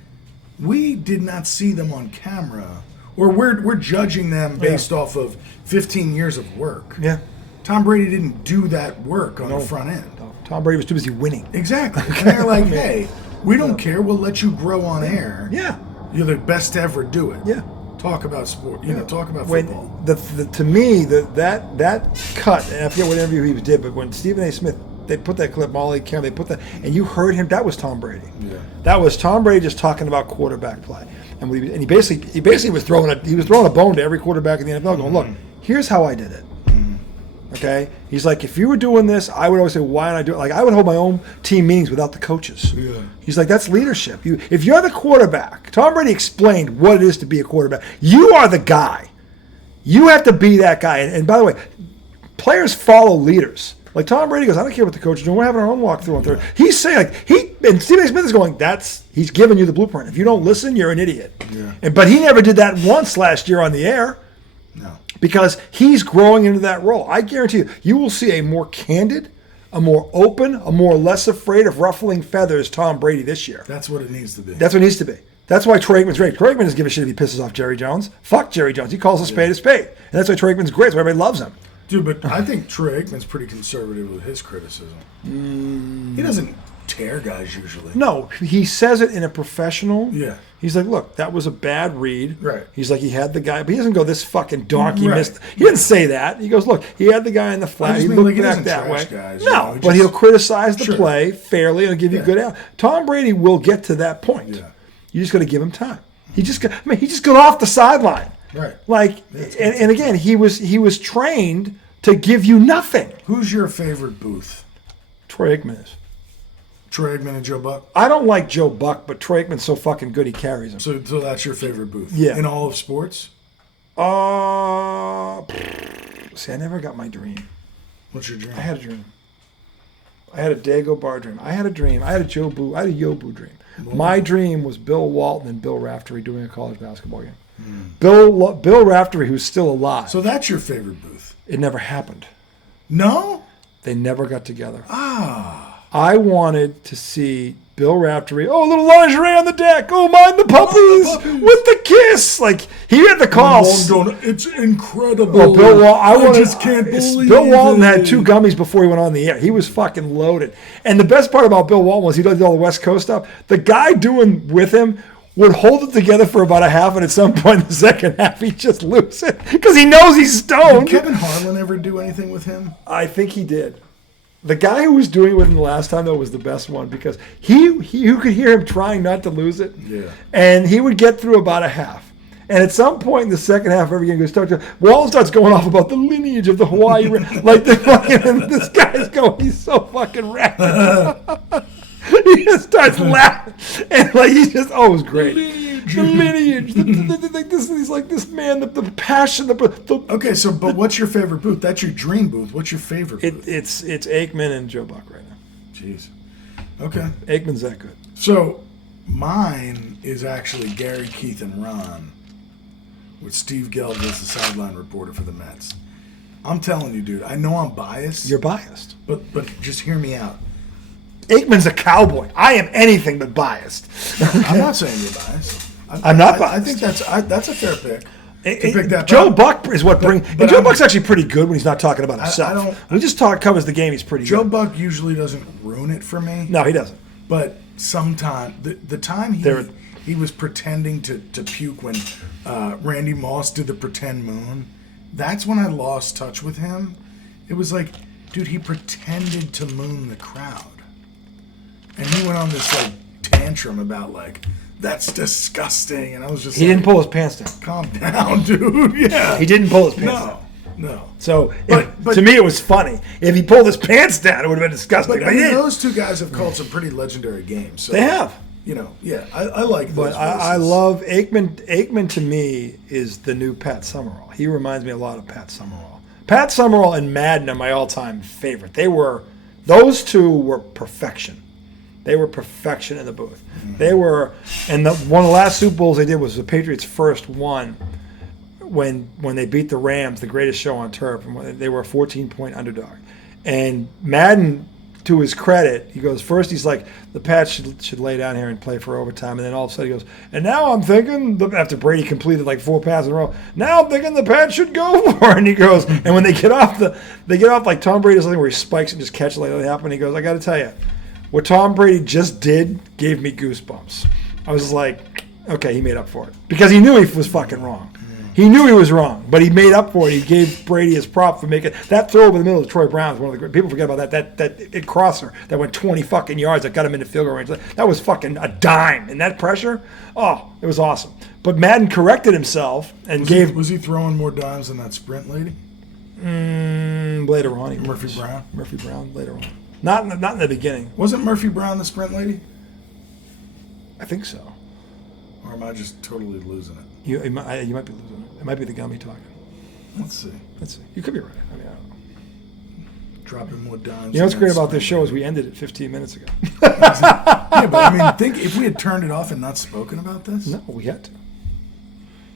we did not see them on camera, or we're judging them based off of 15 years of work. Yeah. Tom Brady didn't do that work on the front end. No. Tom Brady was too busy winning. Exactly. And they're like, hey, we don't care. We'll let you grow on air. Yeah. You're the best to ever do it. Yeah. Talk about sport. Talk about When football. to me, that cut, and I forget what interview he did, but when Stephen A. Smith, they put that clip, Molly Campbell, they put that, and you heard him, that was Tom Brady. Yeah. That was Tom Brady just talking about quarterback play. And he basically was throwing a bone to every quarterback in the NFL, going, look, here's how I did it. Okay? He's like, if you were doing this, I would always say, why don't I do it? Like, I would hold my own team meetings without the coaches. Yeah. He's like, that's leadership. If you're the quarterback, Tom Brady explained what it is to be a quarterback. You are the guy. You have to be that guy. And by the way, players follow leaders. Like Tom Brady goes, I don't care what the coach is doing. We're having our own walkthrough on third. He's saying, and Stephen A. Smith is going, he's giving you the blueprint. If you don't listen, you're an idiot. Yeah. But he never did that once last year on the air. No. Because he's growing into that role. I guarantee you will see a more candid, a more open, a more less afraid of ruffling feathers Tom Brady this year. That's what it needs to be. That's what it needs to be. That's why Troy Aikman's great. Troy Aikman doesn't give a shit if he pisses off Jerry Jones. Fuck Jerry Jones. He calls a spade a spade. And that's why Troy Aikman's great. That's why everybody loves him. Dude, but I think Troy Aikman's pretty conservative with his criticism. He doesn't tear guys usually. No, he says it in a professional. Yeah. He's like, look, that was a bad read. Right. He's like, he had the guy, but he doesn't go, this fucking donkey Right. missed. He didn't say that. He goes, look, he had the guy in the flat. He mean, looked like, he back doesn't that way. trash guys, no, he but he'll just- criticize the Sure. play fairly and give you Yeah. good out. Tom Brady will get to that point. Yeah. You just got to give him time. He just got off the sideline. Right. Like, and again, he was trained to give you nothing. Who's your favorite booth? Troy Aikman is. Troy Aikman and Joe Buck? I don't like Joe Buck, but Troy Aikman's so fucking good he carries him. So that's your favorite booth? Yeah. In all of sports? See, I never got my dream. What's your dream? I had a dream. I had a Dagobah dream. I had a dream. I had a Yobu dream. My dream was Bill Walton and Bill Raftery doing a college basketball game. Bill Raftery, who's still alive. So that's your favorite booth? It never happened. No? They never got together. Ah. I wanted to see Bill Raftery, a little lingerie on the deck. Oh, mind the puppies with the kiss. Like, he had the calls. It's incredible. Well, Bill Walton, just can't believe Bill Walton it. had 2 gummies before he went on the air. He was fucking loaded. And the best part about Bill Walton was he did all the West Coast stuff. The guy doing with him would hold it together for about a half, and at some point in the second half, he'd just lose it because he knows he's stoned. Did Kevin Harlan ever do anything with him? I think he did. The guy who was doing it with him the last time, though, was the best one because you could hear him trying not to lose it. Yeah. And he would get through about a half. And at some point in the second half, every game Walton starts going off about the lineage of the Hawaii. Like, this guy's going, he's so fucking ratchet. He just starts laughing. And, like, he just, it was great. The lineage. He's like this man, the passion. Okay, so, but what's your favorite booth? That's your dream booth. What's your favorite booth? It's Aikman and Joe Buck right now. Jeez. Okay. Aikman's that good. So, mine is actually Gary, Keith, and Ron, with Steve Gelb as the sideline reporter for the Mets. I'm telling you, dude, I know I'm biased. You're biased. But just hear me out. Aikman's a cowboy. I am anything but biased. I'm not saying you're biased. I'm not biased. I think that's a fair pick. To pick that Joe up. Buck is what brings. And Joe Buck's actually pretty good when he's not talking about himself. When he just covers the game, he's pretty Joe good. Buck usually doesn't ruin it for me. No, he doesn't. But sometimes the time he was pretending to puke when Randy Moss did the pretend moon, that's when I lost touch with him. It was like, dude, he pretended to moon the crowd. And he went on this like tantrum about like, that's disgusting. And I was just He didn't pull his pants down. Calm down, dude. Yeah. He didn't pull his pants down. No. So But- to me, it was funny. If he pulled his pants down, it would have been disgusting. But I mean, those two guys have called some pretty legendary games. So, They have. You know, yeah, I like those. But I love Aikman. Aikman to me is the new Pat Summerall. He reminds me a lot of Pat Summerall. Pat Summerall and Madden are my all-time favorite. Those two were perfection. They were perfection in the booth. Mm-hmm. They were, and one of the last Super Bowls they did was the Patriots' first one when they beat the Rams, the greatest show on turf, and they were a 14-point underdog. And Madden to his credit, he goes, first he's like, the Pats should lay down here and play for overtime. And then all of a sudden he goes, and now I'm thinking, after Brady completed like 4 passes in a row, now I'm thinking the Pats should go for it. And he goes, and when they get off like Tom Brady does something where he spikes and just catches it like that happened. He goes, I got to tell you, what Tom Brady just did gave me goosebumps. I was like, okay, he made up for it. Because he knew he was fucking wrong. He knew he was wrong, but he made up for it. He gave Brady his prop for making that throw over the middle of Troy Brown. One of the great, people forget about that crosser that went 20 fucking yards that got him into field goal range. That was fucking a dime. And that pressure, it was awesome. But Madden corrected himself and Was he throwing more dimes than that sprint lady? Later on, Murphy Brown. Murphy Brown later on. Not in the beginning. Wasn't Murphy Brown the sprint lady? I think so. Or am I just totally losing it? You might be losing it. It might be the gummy talking. Let's see. You could be right. I mean, I don't know. Dropping more dimes. You know what's great about this show is we ended it 15 minutes ago. Yeah, but I mean, think if we had turned it off and not spoken about this. No, we had to.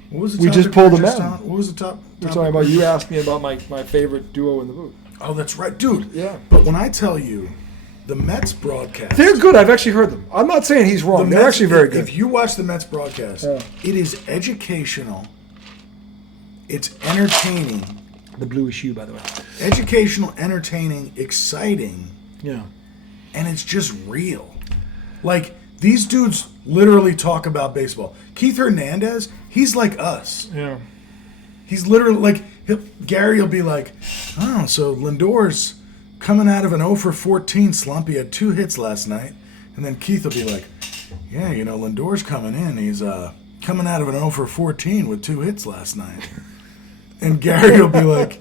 What was the We topic just pulled we them just in. on? What was the top? We're talking about, you asked me about my favorite duo in the booth. Oh, that's right, dude. Yeah. But when I tell you, the Mets broadcast. They're good. I've actually heard them. I'm not saying he's wrong. They're Mets, actually very good. If you watch the Mets broadcast, it is educational. It's entertaining. The bluish hue, by the way. Educational, entertaining, exciting, Yeah. and it's just real. Like, these dudes literally talk about baseball. Keith Hernandez, he's like us. Yeah. He's literally like, Gary will be like, oh, so Lindor's coming out of an 0 for 14 slump. He had 2 hits last night. And then Keith will be like, yeah, Lindor's coming in. He's coming out of an 0 for 14 with 2 hits last night. And Gary will be like,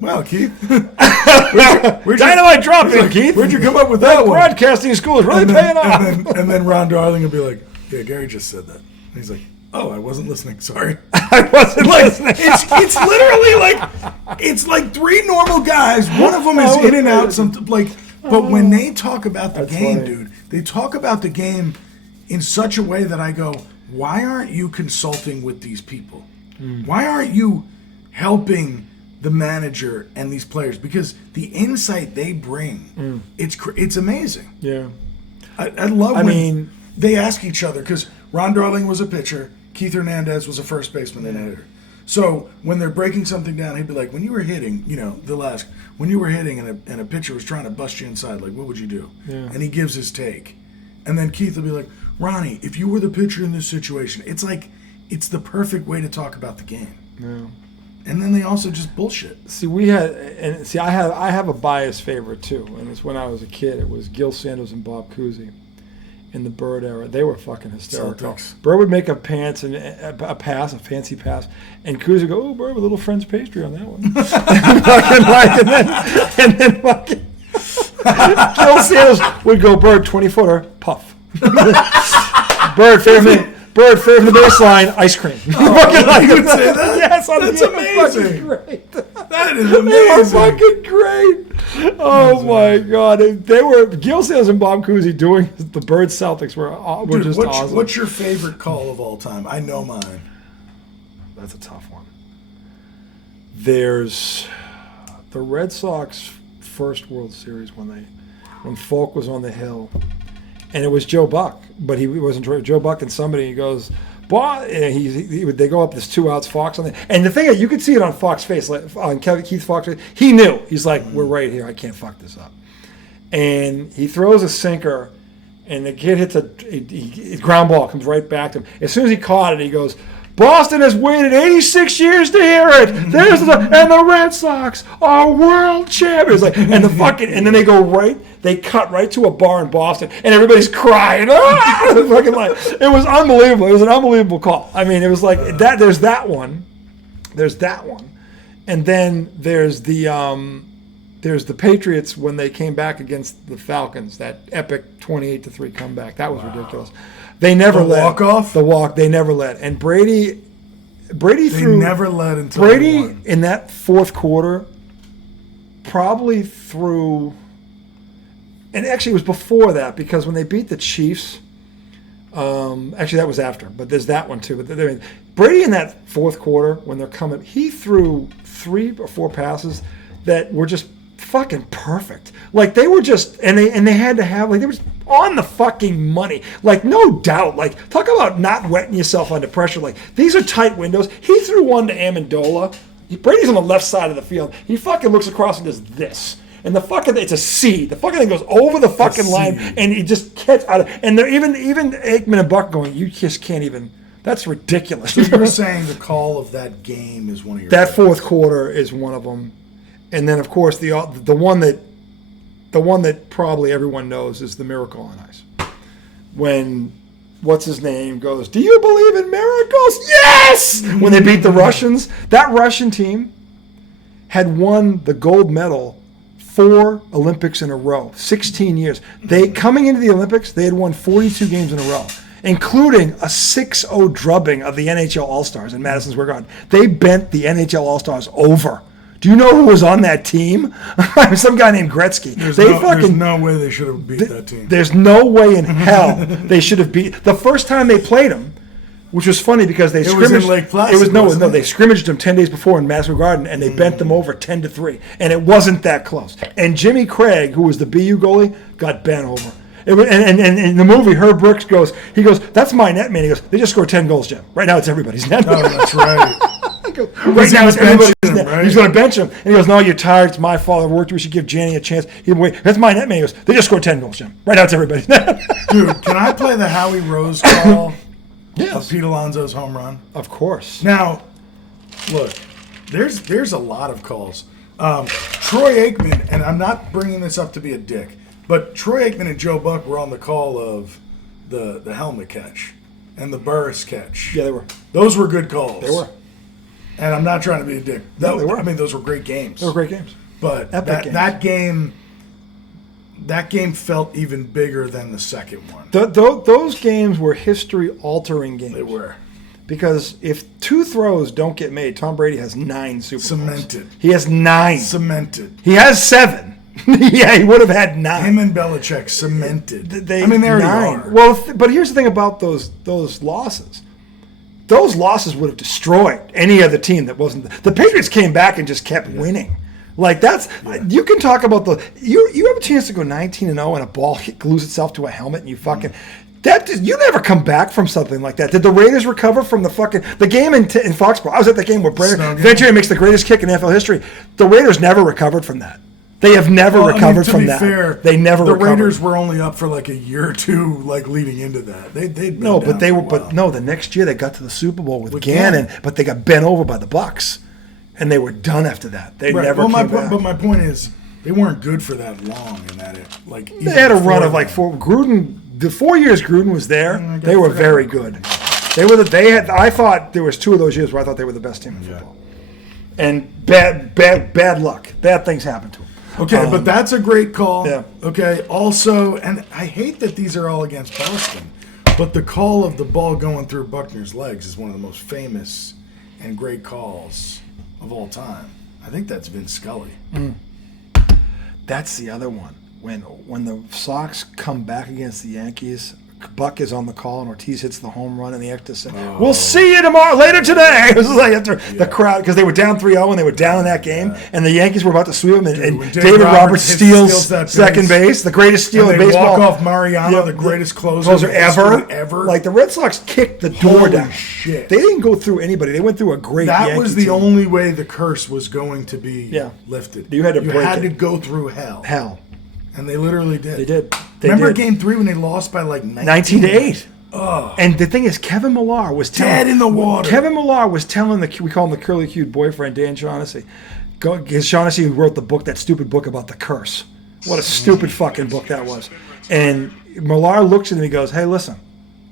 well, Keith. Dynamite drop in, Keith. Where'd you come up with that one? Broadcasting school is really paying off. And then Ron Darling will be like, yeah, Gary just said that. And he's like, oh, I wasn't listening. Sorry. I wasn't listening. It's literally like, it's like 3 normal guys. One of them is in and out. But when they talk about the game, dude, they talk about the game in such a way that I go, why aren't you consulting with these people? Why aren't you helping the manager and these players? Because the insight they bring, it's amazing. Yeah. I love when they ask each other, because Ron Darling was a pitcher, Keith Hernandez was a first baseman and a hitter. So when they're breaking something down, he'd be like, when you were hitting, they'll ask, when you were hitting and a pitcher was trying to bust you inside, like, what would you do? Yeah. And he gives his take. And then Keith will be like, Ronnie, if you were the pitcher in this situation, it's like, it's the perfect way to talk about the game. Yeah. And then they also just bullshit. I have a biased favorite too, and it's when I was a kid. It was Gil Santos and Bob Cousy in the Bird era. They were fucking hysterical. Celtics. Bird would make a fancy pass, and Cousy would go, "Oh, Bird, with a little French pastry on that one." and then Gil Santos would go, "Bird, 20-footer, puff." Bird, favorite. Bird, from the baseline, ice cream. Oh, you would say that? Yes, that's amazing. Great. That is They were amazing. fucking great. Oh my God! They were Gil Sales and Bob Cousy doing the Bird Celtics were Dude, just awesome. What's your favorite call of all time? I know mine. That's a tough one. There's the Red Sox first World Series when Falk was on the hill. And it was Joe Buck, but he wasn't Joe Buck and somebody. He goes, "Boy," and they go up. There's 2 outs. Fox on the, and the thing is, you could see it on Fox's face, like on Keith Fox's face. He knew. He's like, "We're right here. I can't fuck this up." And he throws a sinker, and the kid hits a ground ball, comes right back to him. As soon as he caught it, he goes, "Boston has waited 86 years to hear it. And the Red Sox are world champions." And they cut right to a bar in Boston, and everybody's crying. Ah! It was unbelievable. It was an unbelievable call. I mean, it was like that. There's that one, and then there's the Patriots when they came back against the Falcons. That epic 28-3 comeback. That was ridiculous. They never led. Walk-off? The walk. They never led. And Brady They never led until Brady they won. in that fourth quarter probably threw, and actually it was before that, because when they beat the Chiefs, actually that was after, but there's that one too. But Brady in that fourth quarter when they're coming, he threw 3 or 4 passes that were just fucking perfect. Like they were just, and they had to have, like they were on the fucking money. Like no doubt. Like talk about not wetting yourself under pressure. Like these are tight windows. He threw one to Amendola. Brady's on the left side of the field. He fucking looks across and does this. And the fucking, it's a C. The fucking thing goes over the fucking line, and he just gets out of. And they're even Aikman and Buck going, you just can't even. That's ridiculous. So you're saying the call of that game is one of your that fourth quarter is one of them, and then of course the one that probably everyone knows is the Miracle on Ice, when what's his name goes, do you believe in miracles? Yes! When they beat the Russians, that Russian team had won the gold medal 4 Olympics in a row, 16 years. They coming into the Olympics, they had won 42 games in a row, including a 6-0 drubbing of the NHL All-Stars in Madison Square Garden. They bent the NHL All-Stars over. Do you know who was on that team? Some guy named Gretzky. There's no way they should have beat that team. There's no way in hell they should have beat. The first time they played them, which was funny because they scrimmaged. It was in Lake Placid. They scrimmaged them 10 days before in Madison Square Garden, and they bent them over 10-3, and it wasn't that close. And Jimmy Craig, who was the BU goalie, got bent over. And in the movie, Herb Brooks goes, that's my net man. He goes, they just scored 10 goals, Jim. Right now it's everybody's net. Oh, that's right. Right now it's everybody's net. Right? He's going to bench him. And he goes, no, you're tired. It's my fault. I worked. We should give Janny a chance. That's my net man. He goes, they just scored 10 goals, Jim. Right now it's everybody's net. Dude, can I play the Howie Rose call yes. of Pete Alonso's home run? Of course. Now, look, there's a lot of calls. Troy Aikman, and I'm not bringing this up to be a dick, but Troy Aikman and Joe Buck were on the call of the helmet catch and the Burris catch. Yeah, they were. Those were good calls. They were. And I'm not trying to be a dick. No, they were. I mean, those were great games. They were great games. But that game felt even bigger than the second one. Those games were history-altering games. They were. Because if 2 throws don't get made, Tom Brady has 9 Super Bowls. Cemented. He has 9. Cemented. He has 7. Yeah, he would have had 9. Him and Belichick cemented. They already 9. are. Well, but here's the thing about those losses. Those losses would have destroyed any other team that wasn't. The Patriots came back and just kept winning. Like you can talk about you have a chance to go 19-0 and a ball glues itself to a helmet and you fucking. You never come back from something like that. Did the Raiders recover from the game in Foxborough? I was at the game where Venturi makes the greatest kick in NFL history. The Raiders never recovered from that. They have never recovered from that. Fair, they never the recovered. Raiders were only up for like a year or two, like leading into that. The next year they got to the Super Bowl with Gannon, but they got bent over by the Bucs, and they were done after that. They never came back. But my point is, they weren't good for that long in that. They had a run of like 4. Gruden, the 4 years Gruden was there, they were very good. I thought there was 2 of those years where I thought they were the best team in football, and bad luck. Bad things happened to them. Okay, but that's a great call. Yeah. Okay, also, and I hate that these are all against Boston, but the call of the ball going through Buckner's legs is one of the most famous and great calls of all time. I think that's Vince Scully. That's the other one. When the Sox come back against the Yankees, Buck is on the call and Ortiz hits the home run and the extra said, "We'll see you later today." It was like after the crowd, because they were down 3-0 and they were down in that game, and the Yankees were about to sweep them, and David Roberts steals second base, the greatest steal in baseball. Walk off Mariano, the greatest closer ever. Like the Red Sox kicked the door down. Shit. They didn't go through anybody. They went through a great. That Yankee was the team. only way the curse was going to be lifted. You had to go through hell. Hell. And they literally did. They did. Remember Game 3 when they lost by like 19-8? Oh. And the thing is, Kevin Millar was telling... Dead in the water. Kevin Millar was telling we call him the curly-cued boyfriend, Dan Shaughnessy. Shaughnessy who wrote the book, that stupid book about the curse. What a stupid fucking book that was. And Millar looks at him and he goes, "Hey, listen.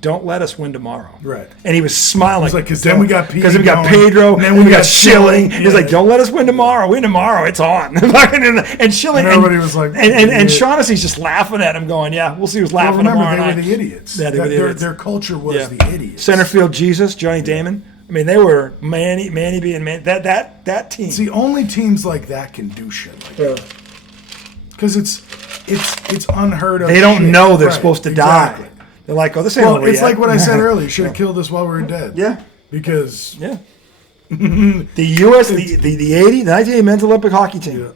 Don't let us win tomorrow." Right. And he was smiling. He's like, because then we got Pedro, and then we got Schilling. He's like, "Don't let us win tomorrow. Win tomorrow. It's on." And Schilling. And everybody was like, and Shaughnessy's just laughing at him, going, "Yeah, we'll see who's laughing tomorrow." Remember, they were the idiots. Yeah, they were the idiots. Their culture was the idiots. Center field Jesus, Johnny Damon. I mean, they were Manny being man. That team. See, only teams like that can do shit like that. Because it's unheard of. They don't know they're supposed to die. They're like, "Oh, this ain't over it's yet." like what I said earlier. You should have killed us while we were dead. Yeah. Because... the U.S., the 1980 men's Olympic hockey team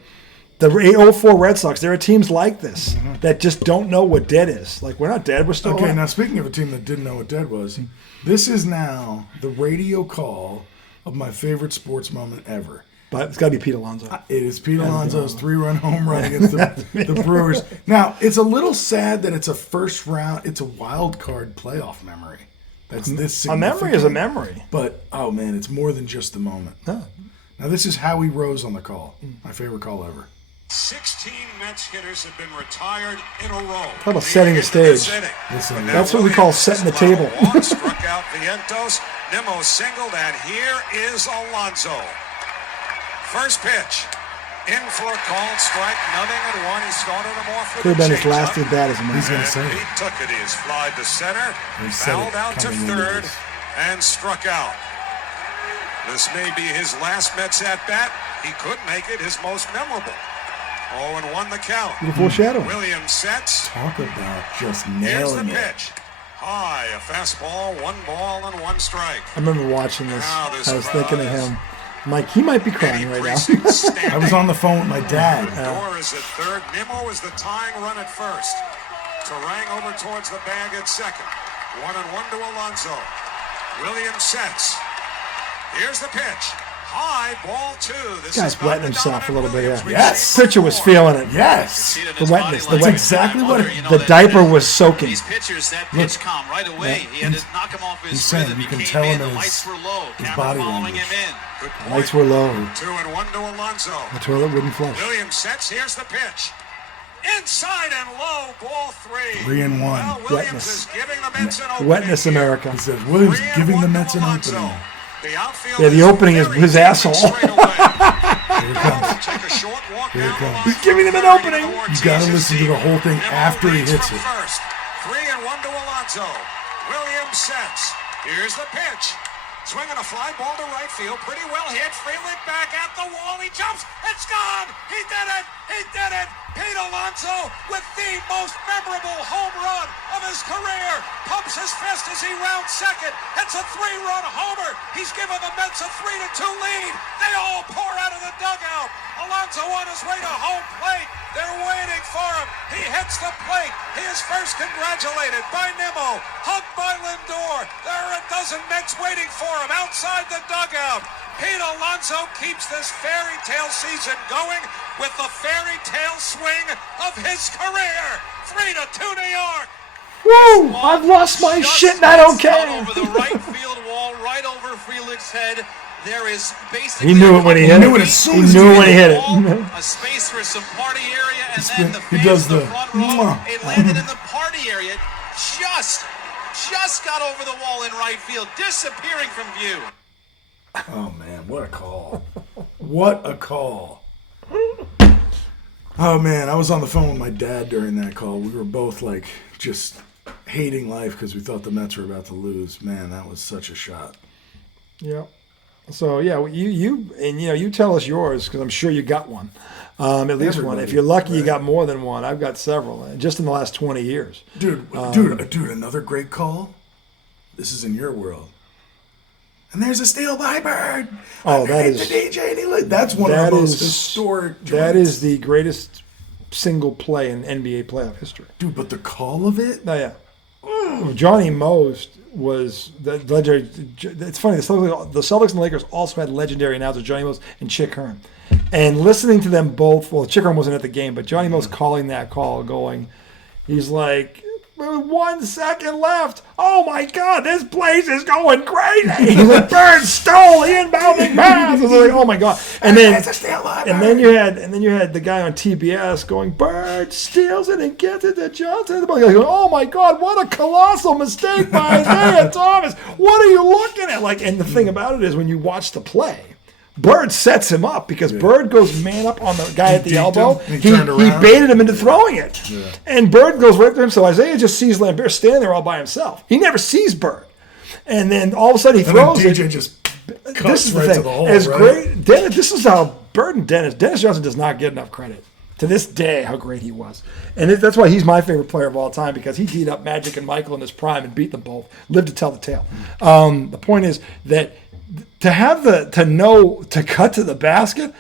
The 04 Red Sox, there are teams like this that just don't know what dead is. Like, we're not dead, we're still Okay, alive. now speaking of a team that didn't know what dead was, this is now the radio call of my favorite sports moment ever. But it's got to be Pete Alonso. It is Pete Alonso's 3-run home run against the Brewers. Now, it's a little sad that it's a first round, it's a wild card playoff memory. That's this significant. A memory is a memory. But, oh man, it's more than just the moment. No. Now, this is Howie Rose on the call. My favorite call ever. 16 Mets hitters have been retired in a row. Talk about setting the stage. Listen, That's what we call setting the table. Struck out Vientos. Nimmo singled, and here is Alonso. First pitch. In for a called strike. Nothing at one. He started him off with Could have been his changeup. last at bat as a He's man. going to say He it. took it. He flied to center, He said fouled it out to coming into third, this. and struck out. This may be his last Mets at bat. He could make it his most memorable. 0-1 the count. The foreshadowing. Williams sets. Talk about just Here's the nailing it. pitch. High, a fastball, 1 ball and 1 strike. I remember watching this. Now this I was crowd thinking of is- him. Mike, he might be crying Many right now. precincts standing. I was on the phone with my dad. Door is at third. Nimmo is the tying run at first. Terang over towards the bag at second. 1-1 to Alonso. Williams sets. Here's the pitch. High, ball 2. This Guy's is not wetting the himself a little bit, Williams yeah. we've Yes. seen Pitcher was before. feeling it. Yes. The wetness. The That's wet. exactly what The diaper was soaking. These pitchers, that pitch calm right away. He had to knock him off his He's saying rhythm. you He can came tell in, him the his- lights were low. his Camera body following language. him in. Good point. Lights were low. 2-1 to Alonso. The toilet wouldn't flush. Williams sets. Here's the pitch. Inside and low, ball 3. 3-1. Well, Williams Wetness. is giving the Mets an opening. Wetness, here. America. He says Williams 3-1 giving the to Mets an Alonso. opening. The outfield Yeah, the opening is very his deep asshole. straight away. Here it comes. Take a short walk Here it down the comes. line. He's giving him an Third opening. to You gotta Ortiz. listen to the whole thing Nimmo after he leads hits from it. First. 3-1 to Alonso. Williams sets. Here's the pitch. Swinging a fly ball to right field. Pretty well hit. Freelick back at the wall. He jumps. It's gone. He did it. He did it. Pete Alonso with the most memorable home run of his career. Pumps his fist as he rounds second. It's a 3-run homer. He's given the Mets a 3-2 lead. They all pour out of the dugout. Alonso on his way to home plate. They're waiting for him. He hits the plate. He is first congratulated by Nimmo, hugged by Lindor. There are a dozen Mets waiting for him outside the dugout. Pete Alonso keeps this fairy tale season going with the fairy tale swing of his career. 3-2 New York. Woo! I've lost my Just shit and I don't out care. over the right field wall, right over Freelick's head. There is basically He knew it when he hit knew it. it as soon He as knew he it when he hit it. A space for some party area, and then the He fans does in the the front row. mwah. It landed in the party area. Just got over the wall in right field, disappearing from view. Oh man, what a call! What a call! Oh man, I was on the phone with my dad during that call. We were both like just hating life because we thought the Mets were about to lose. Man, that was such a shot. Yeah. So yeah, you tell us yours because I'm sure you got one, at least one. Everybody, If you're lucky, you right. got more than one. I've got several, just in the last 20 years. Dude, another great call. This is in your world. And there's a steal by Bird. Oh, that Underneath is- the DJ. And he that's one of That the most is historic. That joints. is the greatest single play in NBA playoff history. dude. But the call of it. Oh yeah. Johnny Most was the legendary. It's funny. The Celtics and the Lakers also had legendary announcers, Johnny Most and Chick Hearn. And listening to them both, well, Chick Hearn wasn't at the game, but Johnny Most calling that call, he's like, 1 second left. Oh my God, this place is going crazy. He's like, Bird stole the inbounding pass. I was like, oh my God. And then It's a steal by and Bird. then you had the guy on TBS going, Bird steals it and gets it to Johnson. Going, oh my God, what a colossal mistake by Isaiah Thomas. What are you looking at? And the thing about it is when you watch the play, Bird sets him up because Bird goes man up on the guy at the He deked elbow. him, he turned He around. baited him into throwing it. Yeah. And Bird goes right to him. So Isaiah just sees Lambert standing there all by himself. He never sees Bird. And then all of a sudden he And then throws it. DJ just This cuts is the right thing. to the hole. As right? great, Dennis, this is how Bird and Dennis Johnson does not get enough credit. To this day, how great he was. And that's why he's my favorite player of all time, because he beat up Magic and Michael in his prime and beat them both. Lived to tell the tale. The point is that to cut to the basket,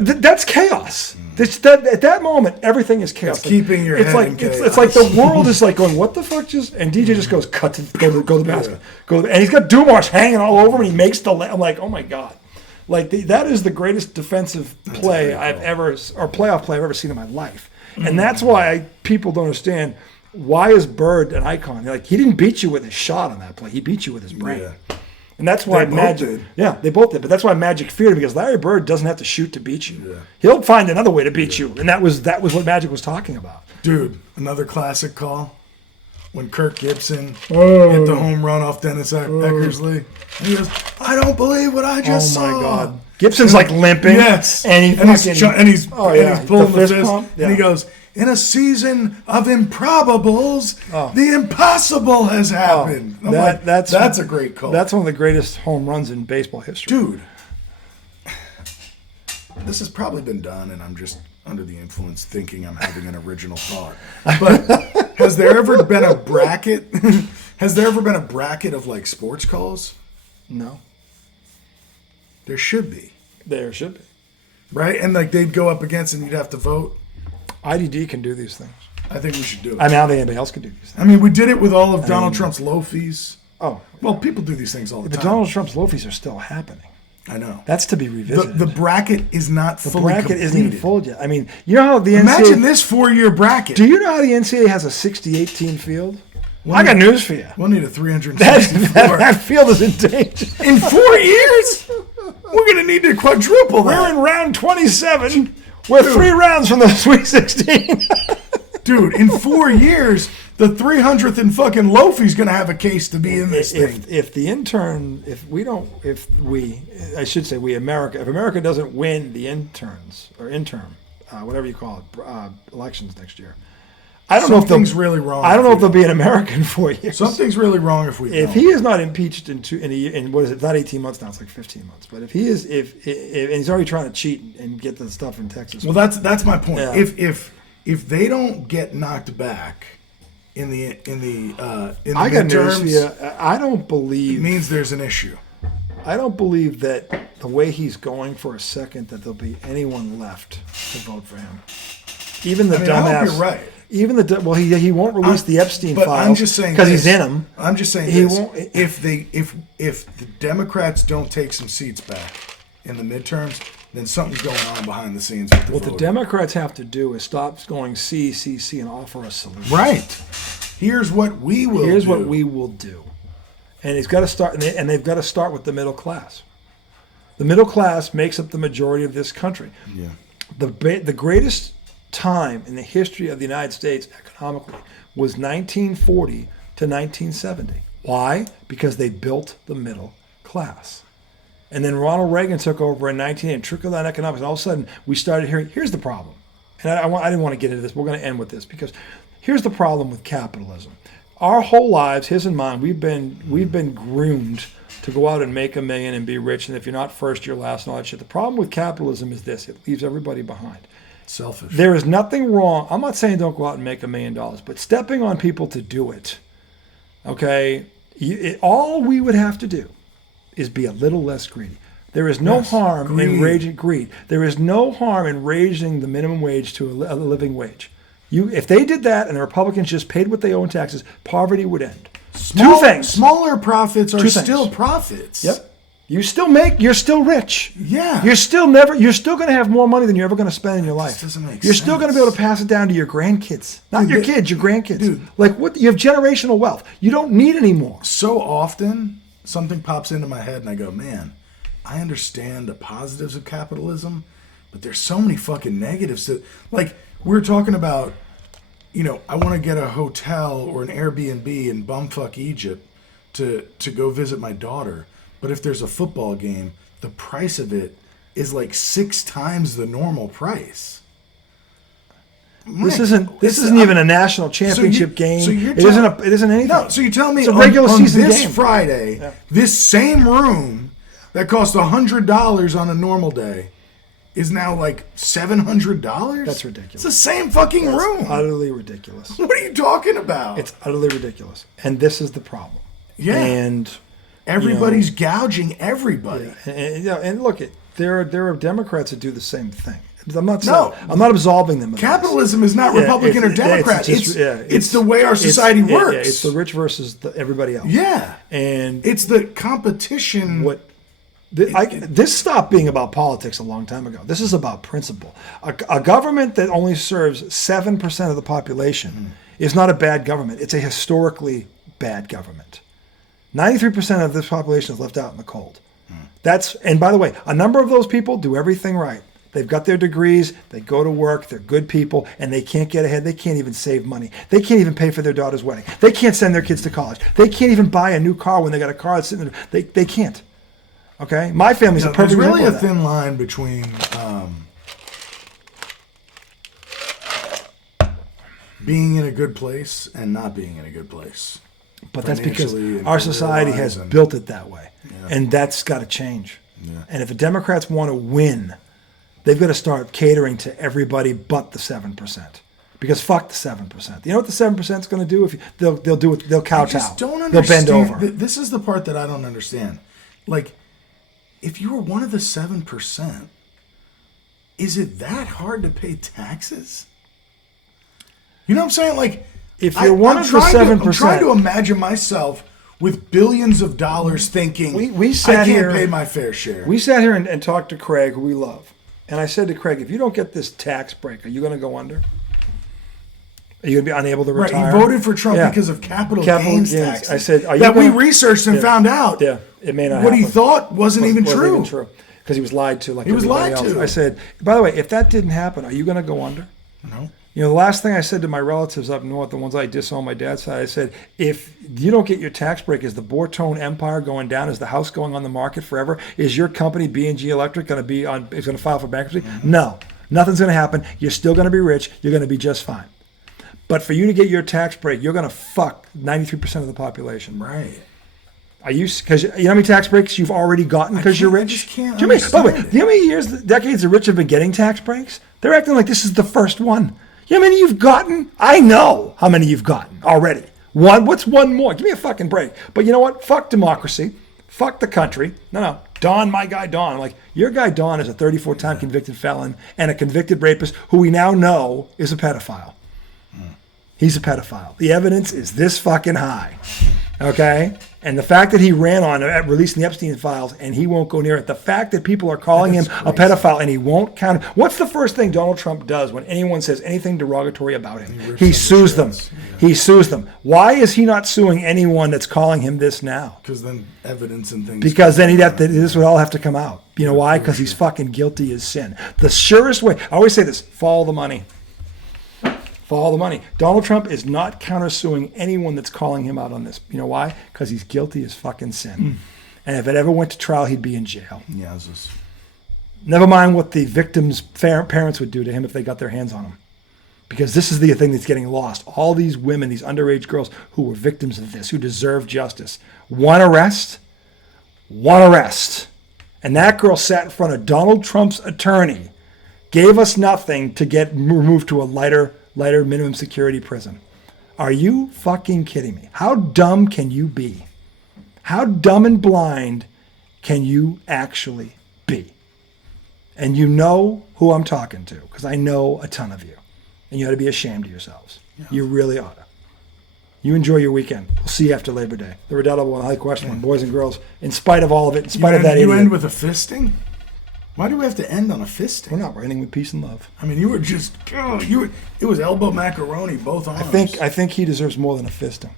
That's chaos. At that moment, everything is chaos. It's keeping your head in chaos. It's like the world is like going, what the fuck just? And DJ just goes, go to the basket. And he's got Dumars hanging all over him, and he makes the. I'm like, oh my god, like that is the greatest defensive play I've ever, or playoff play I've ever seen in my life. And that's why people don't understand, why is Bird an icon? Like, he didn't beat you with his shot on that play. He beat you with his brain. Yeah. And that's why They both Magic. did. Yeah, they both did. But that's why Magic feared him, because Larry Bird doesn't have to shoot to beat you. Yeah. He'll find another way to beat you. And that was what Magic was talking about. Dude, another classic call. When Kirk Gibson hit the home run off Dennis Eckersley. And he goes, I don't believe what I just saw. Oh my God. Gibson's like limping. Yes. And he's pulling the fist. pump. Yeah. And he goes, in a season of improbables, the impossible has happened. I'm like, that's a great call. That's one of the greatest home runs in baseball history. Dude, this has probably been done, and I'm just under the influence thinking I'm having an original thought. But has there ever been a bracket? Has there ever been a bracket of like sports calls? No. There should be. There should be. Right? And like they'd go up against and you'd have to vote. IDD can do these things. I think we should do it. I mean, I don't think anybody else can do these things. I mean, we did it with all of Donald Trump's low fees. Oh. Well, people do these things all the But time. Donald Trump's low fees are still happening. I know. That's to be revisited. The bracket is not The fully bracket completed. isn't even full yet. I mean, you know how the NCAA... Imagine this 4-year bracket. Do you know how the NCAA has a 68-team field? I got news for you. We'll need a 364. That field is in danger. In 4 years? We're going to need to quadruple that. We're in round 27. We're 3 rounds from the Sweet 16. Dude, in 4 years, the 300th and fucking Lofi's going to have a case to be in this thing. If America doesn't win the interns or interim, whatever you call it, elections next year, I don't know if Something's really wrong. I don't know if there'll be an American 4 years. Something's really wrong if we If don't. he is not impeached in what is it? Not 18 months now. It's like 15 months. But if he is, if and he's already trying to cheat and get the stuff in Texas. Well, that's my point. Yeah. If they don't get knocked back in the I got news for you. midterms, I don't it believe. means there's an issue. I don't believe that the way he's going for a second that there'll be anyone left to vote for him. Even the I dumbass. hope you're right. Even he won't release the Epstein But files. I'm just saying because this. he's in them. I'm just saying He this. won't- If the Democrats don't take some seats back in the midterms, then something's going on behind the scenes with the What the voting. Democrats have to do is stop going C, and offer a solution. Right. Here's what we will Here's do. what we will do. And it's got to start, and they've got to start with the middle class. The middle class makes up the majority of this country. Yeah. The greatest time in the history of the United States economically was 1940 to 1970. Why? Because they built the middle class. And then Ronald Reagan took over in 1980 and trickled down economics. And all of a sudden, we started hearing, here's the problem. And I didn't want to get into this. We're going to end with this because here's the problem with capitalism. Our whole lives, his and mine, we've been groomed to go out and make $1 million and be rich. And if you're not first, you're last and all that shit. The problem with capitalism is this. It leaves everybody behind. Selfish. There is nothing wrong. I'm not saying don't go out and make $1 million, but stepping on people to do it, okay, all we would have to do is be a little less greedy. There is no harm in raising greed. There is no harm in raising the minimum wage to a living wage. If they did that and the Republicans just paid what they owe in taxes, poverty would end. Two things. Smaller profits are Two still things. profits. Yep. You're still rich. Yeah. You're still going to have more money than you're ever going to spend in your life. doesn't make You're still going to be able to pass it down to your grandkids. Not your kids, your grandkids. Dude. Like what? You have generational wealth. You don't need any more. So often, something pops into my head and I go, man, I understand the positives of capitalism, but there's so many fucking negatives to, like, we're talking about, I want to get a hotel or an Airbnb in bumfuck Egypt to go visit my daughter. But if there's a football game, the price of it is like 6 times the normal price. This isn't even a national championship game. So you're it isn't anything. No, so you tell me it's a regular on season this game. Friday, this same room that cost $100 on a normal day is now like $700? That's ridiculous. It's the same fucking room. Utterly ridiculous. What are you talking about? It's utterly ridiculous. And this is the problem. Yeah. And everybody's gouging everybody. and look, there are Democrats that do the same thing. I'm not No. I'm not absolving them of Capitalism is not Yeah, Republican or Democrat. It's the way our it's- society works. Yeah, it's the rich versus everybody else. Yeah. And It's the competition. this stopped being about politics a long time ago. This is about principle. A government that only serves 7% of the population is not a bad government. It's a historically bad government. 93% of this population is left out in the cold. And by the way, a number of those people do everything right. They've got their degrees, they go to work, they're good people, and they can't get ahead. They can't even save money. They can't even pay for their daughter's wedding. They can't send their kids to college. They can't even buy a new car when they got a car that's sitting there. They can't. Okay? My family's a perfect There's really a example of that. thin line between being in a good place and not being in a good place. But that's because financially and our society career-wise has and- built it that way. Yeah. And that's got to change. Yeah. And if the Democrats want to win, they've got to start catering to everybody but the 7%. Because fuck the 7%. You know what the 7% is going to do? They'll I kowtow. just don't They'll understand. bend over. This is the part that I don't understand. Like, if you were one of the 7%, is it that hard to pay taxes? You know what I'm saying? Like, If you're one I'm of the trying to- 7%. I'm trying to imagine myself with billions of dollars thinking, We sat I can't here- pay my fair share. We sat here and talked to Craig, who we love. And I said to Craig, if you don't get this tax break, are you going to go under? Are you going to be unable to Right, retire? he voted for Trump Yeah. because of capital gains taxes. I said, are you that we gonna- researched and Yeah. found out. Yeah, it may not What he happen. thought wasn't even true. Because he was lied to like He was everybody lied else. to. I said, by the way, if that didn't happen, are you going to go under? No. You know, the last thing I said to my relatives up north, the ones I disown on my dad's side, I said, if you don't get your tax break, is the Bortone empire going down? Is the house going on the market forever? Is your company, B&G Electric, going to file for bankruptcy? No. Nothing's going to happen. You're still going to be rich. You're going to be just fine. But for you to get your tax break, you're going to fuck 93% of the population. Right. Are you? Because you know how many tax breaks you've already gotten because you're I rich. just can't Do you know how many- by the way, understand do you know how many years, decades the rich have been getting tax breaks? They're acting like this is the first one. You know how many you've gotten? I know how many you've gotten already. One. What's one more? Give me a fucking break. But you know what? Fuck democracy. Fuck the country. No. Don, my guy Don. Like, your guy Don is a 34-time convicted felon and a convicted rapist who we now know is a pedophile. He's a pedophile. The evidence is this fucking high. Okay? And the fact that he ran on releasing the Epstein files and he won't go near it, the fact that people are calling him a pedophile and he won't count. What's the first thing Donald Trump does when anyone says anything derogatory about him? He sues them. He sues them. Why is he not suing anyone that's calling him this now? Because then evidence and things. Because then this would all have to come out. You know why? Because he's fucking guilty as sin. The surest way, I always say this, follow the money. Follow the money. Donald Trump is not countersuing anyone that's calling him out on this. You know why? Because he's guilty as fucking sin. And if it ever went to trial, he'd be in jail. Yeah, it's just, Never mind what the victims' parents would do to him if they got their hands on him. Because this is the thing that's getting lost. All these women, these underage girls who were victims of this, who deserve justice. One arrest. And that girl sat in front of Donald Trump's attorney, gave us nothing to get removed to a lighter minimum security prison. Are you fucking kidding me? How dumb can you be? How dumb and blind can you actually be? And you know who I'm talking to, because I know a ton of you. And you ought to be ashamed of yourselves. Yeah. You really ought to. You enjoy your weekend. We'll see you after Labor Day. The Redoubtable and High Question One, boys and girls, in spite of all of it, in spite of that you idiot. end with a fisting? Why do we have to end on a fisting? We're not. We're ending with peace and love. I mean, you were just, it was elbow macaroni, both arms. I think he deserves more than a fisting.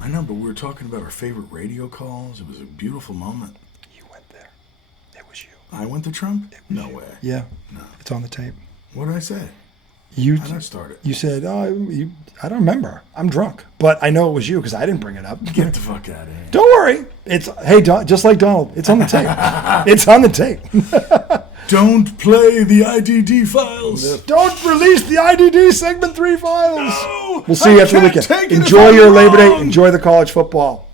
I know, but we were talking about our favorite radio calls. It was a beautiful moment. You went there. It was you. I went to Trump? No way. Yeah. No. It's on the tape. What did I say? You How did I start it? You said, I don't remember. I'm drunk. But I know it was you because I didn't bring it up. Get the fuck out of here. Don't worry. Just like Donald, it's on the tape. It's on the tape. Don't play the IDD files. Don't release the IDD segment 3 files. No, We'll see you after the can't take weekend. it if Enjoy I'm your Labor Day. wrong. Enjoy the college football.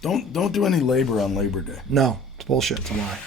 Don't do any labor on Labor Day. No, it's bullshit. It's a lie.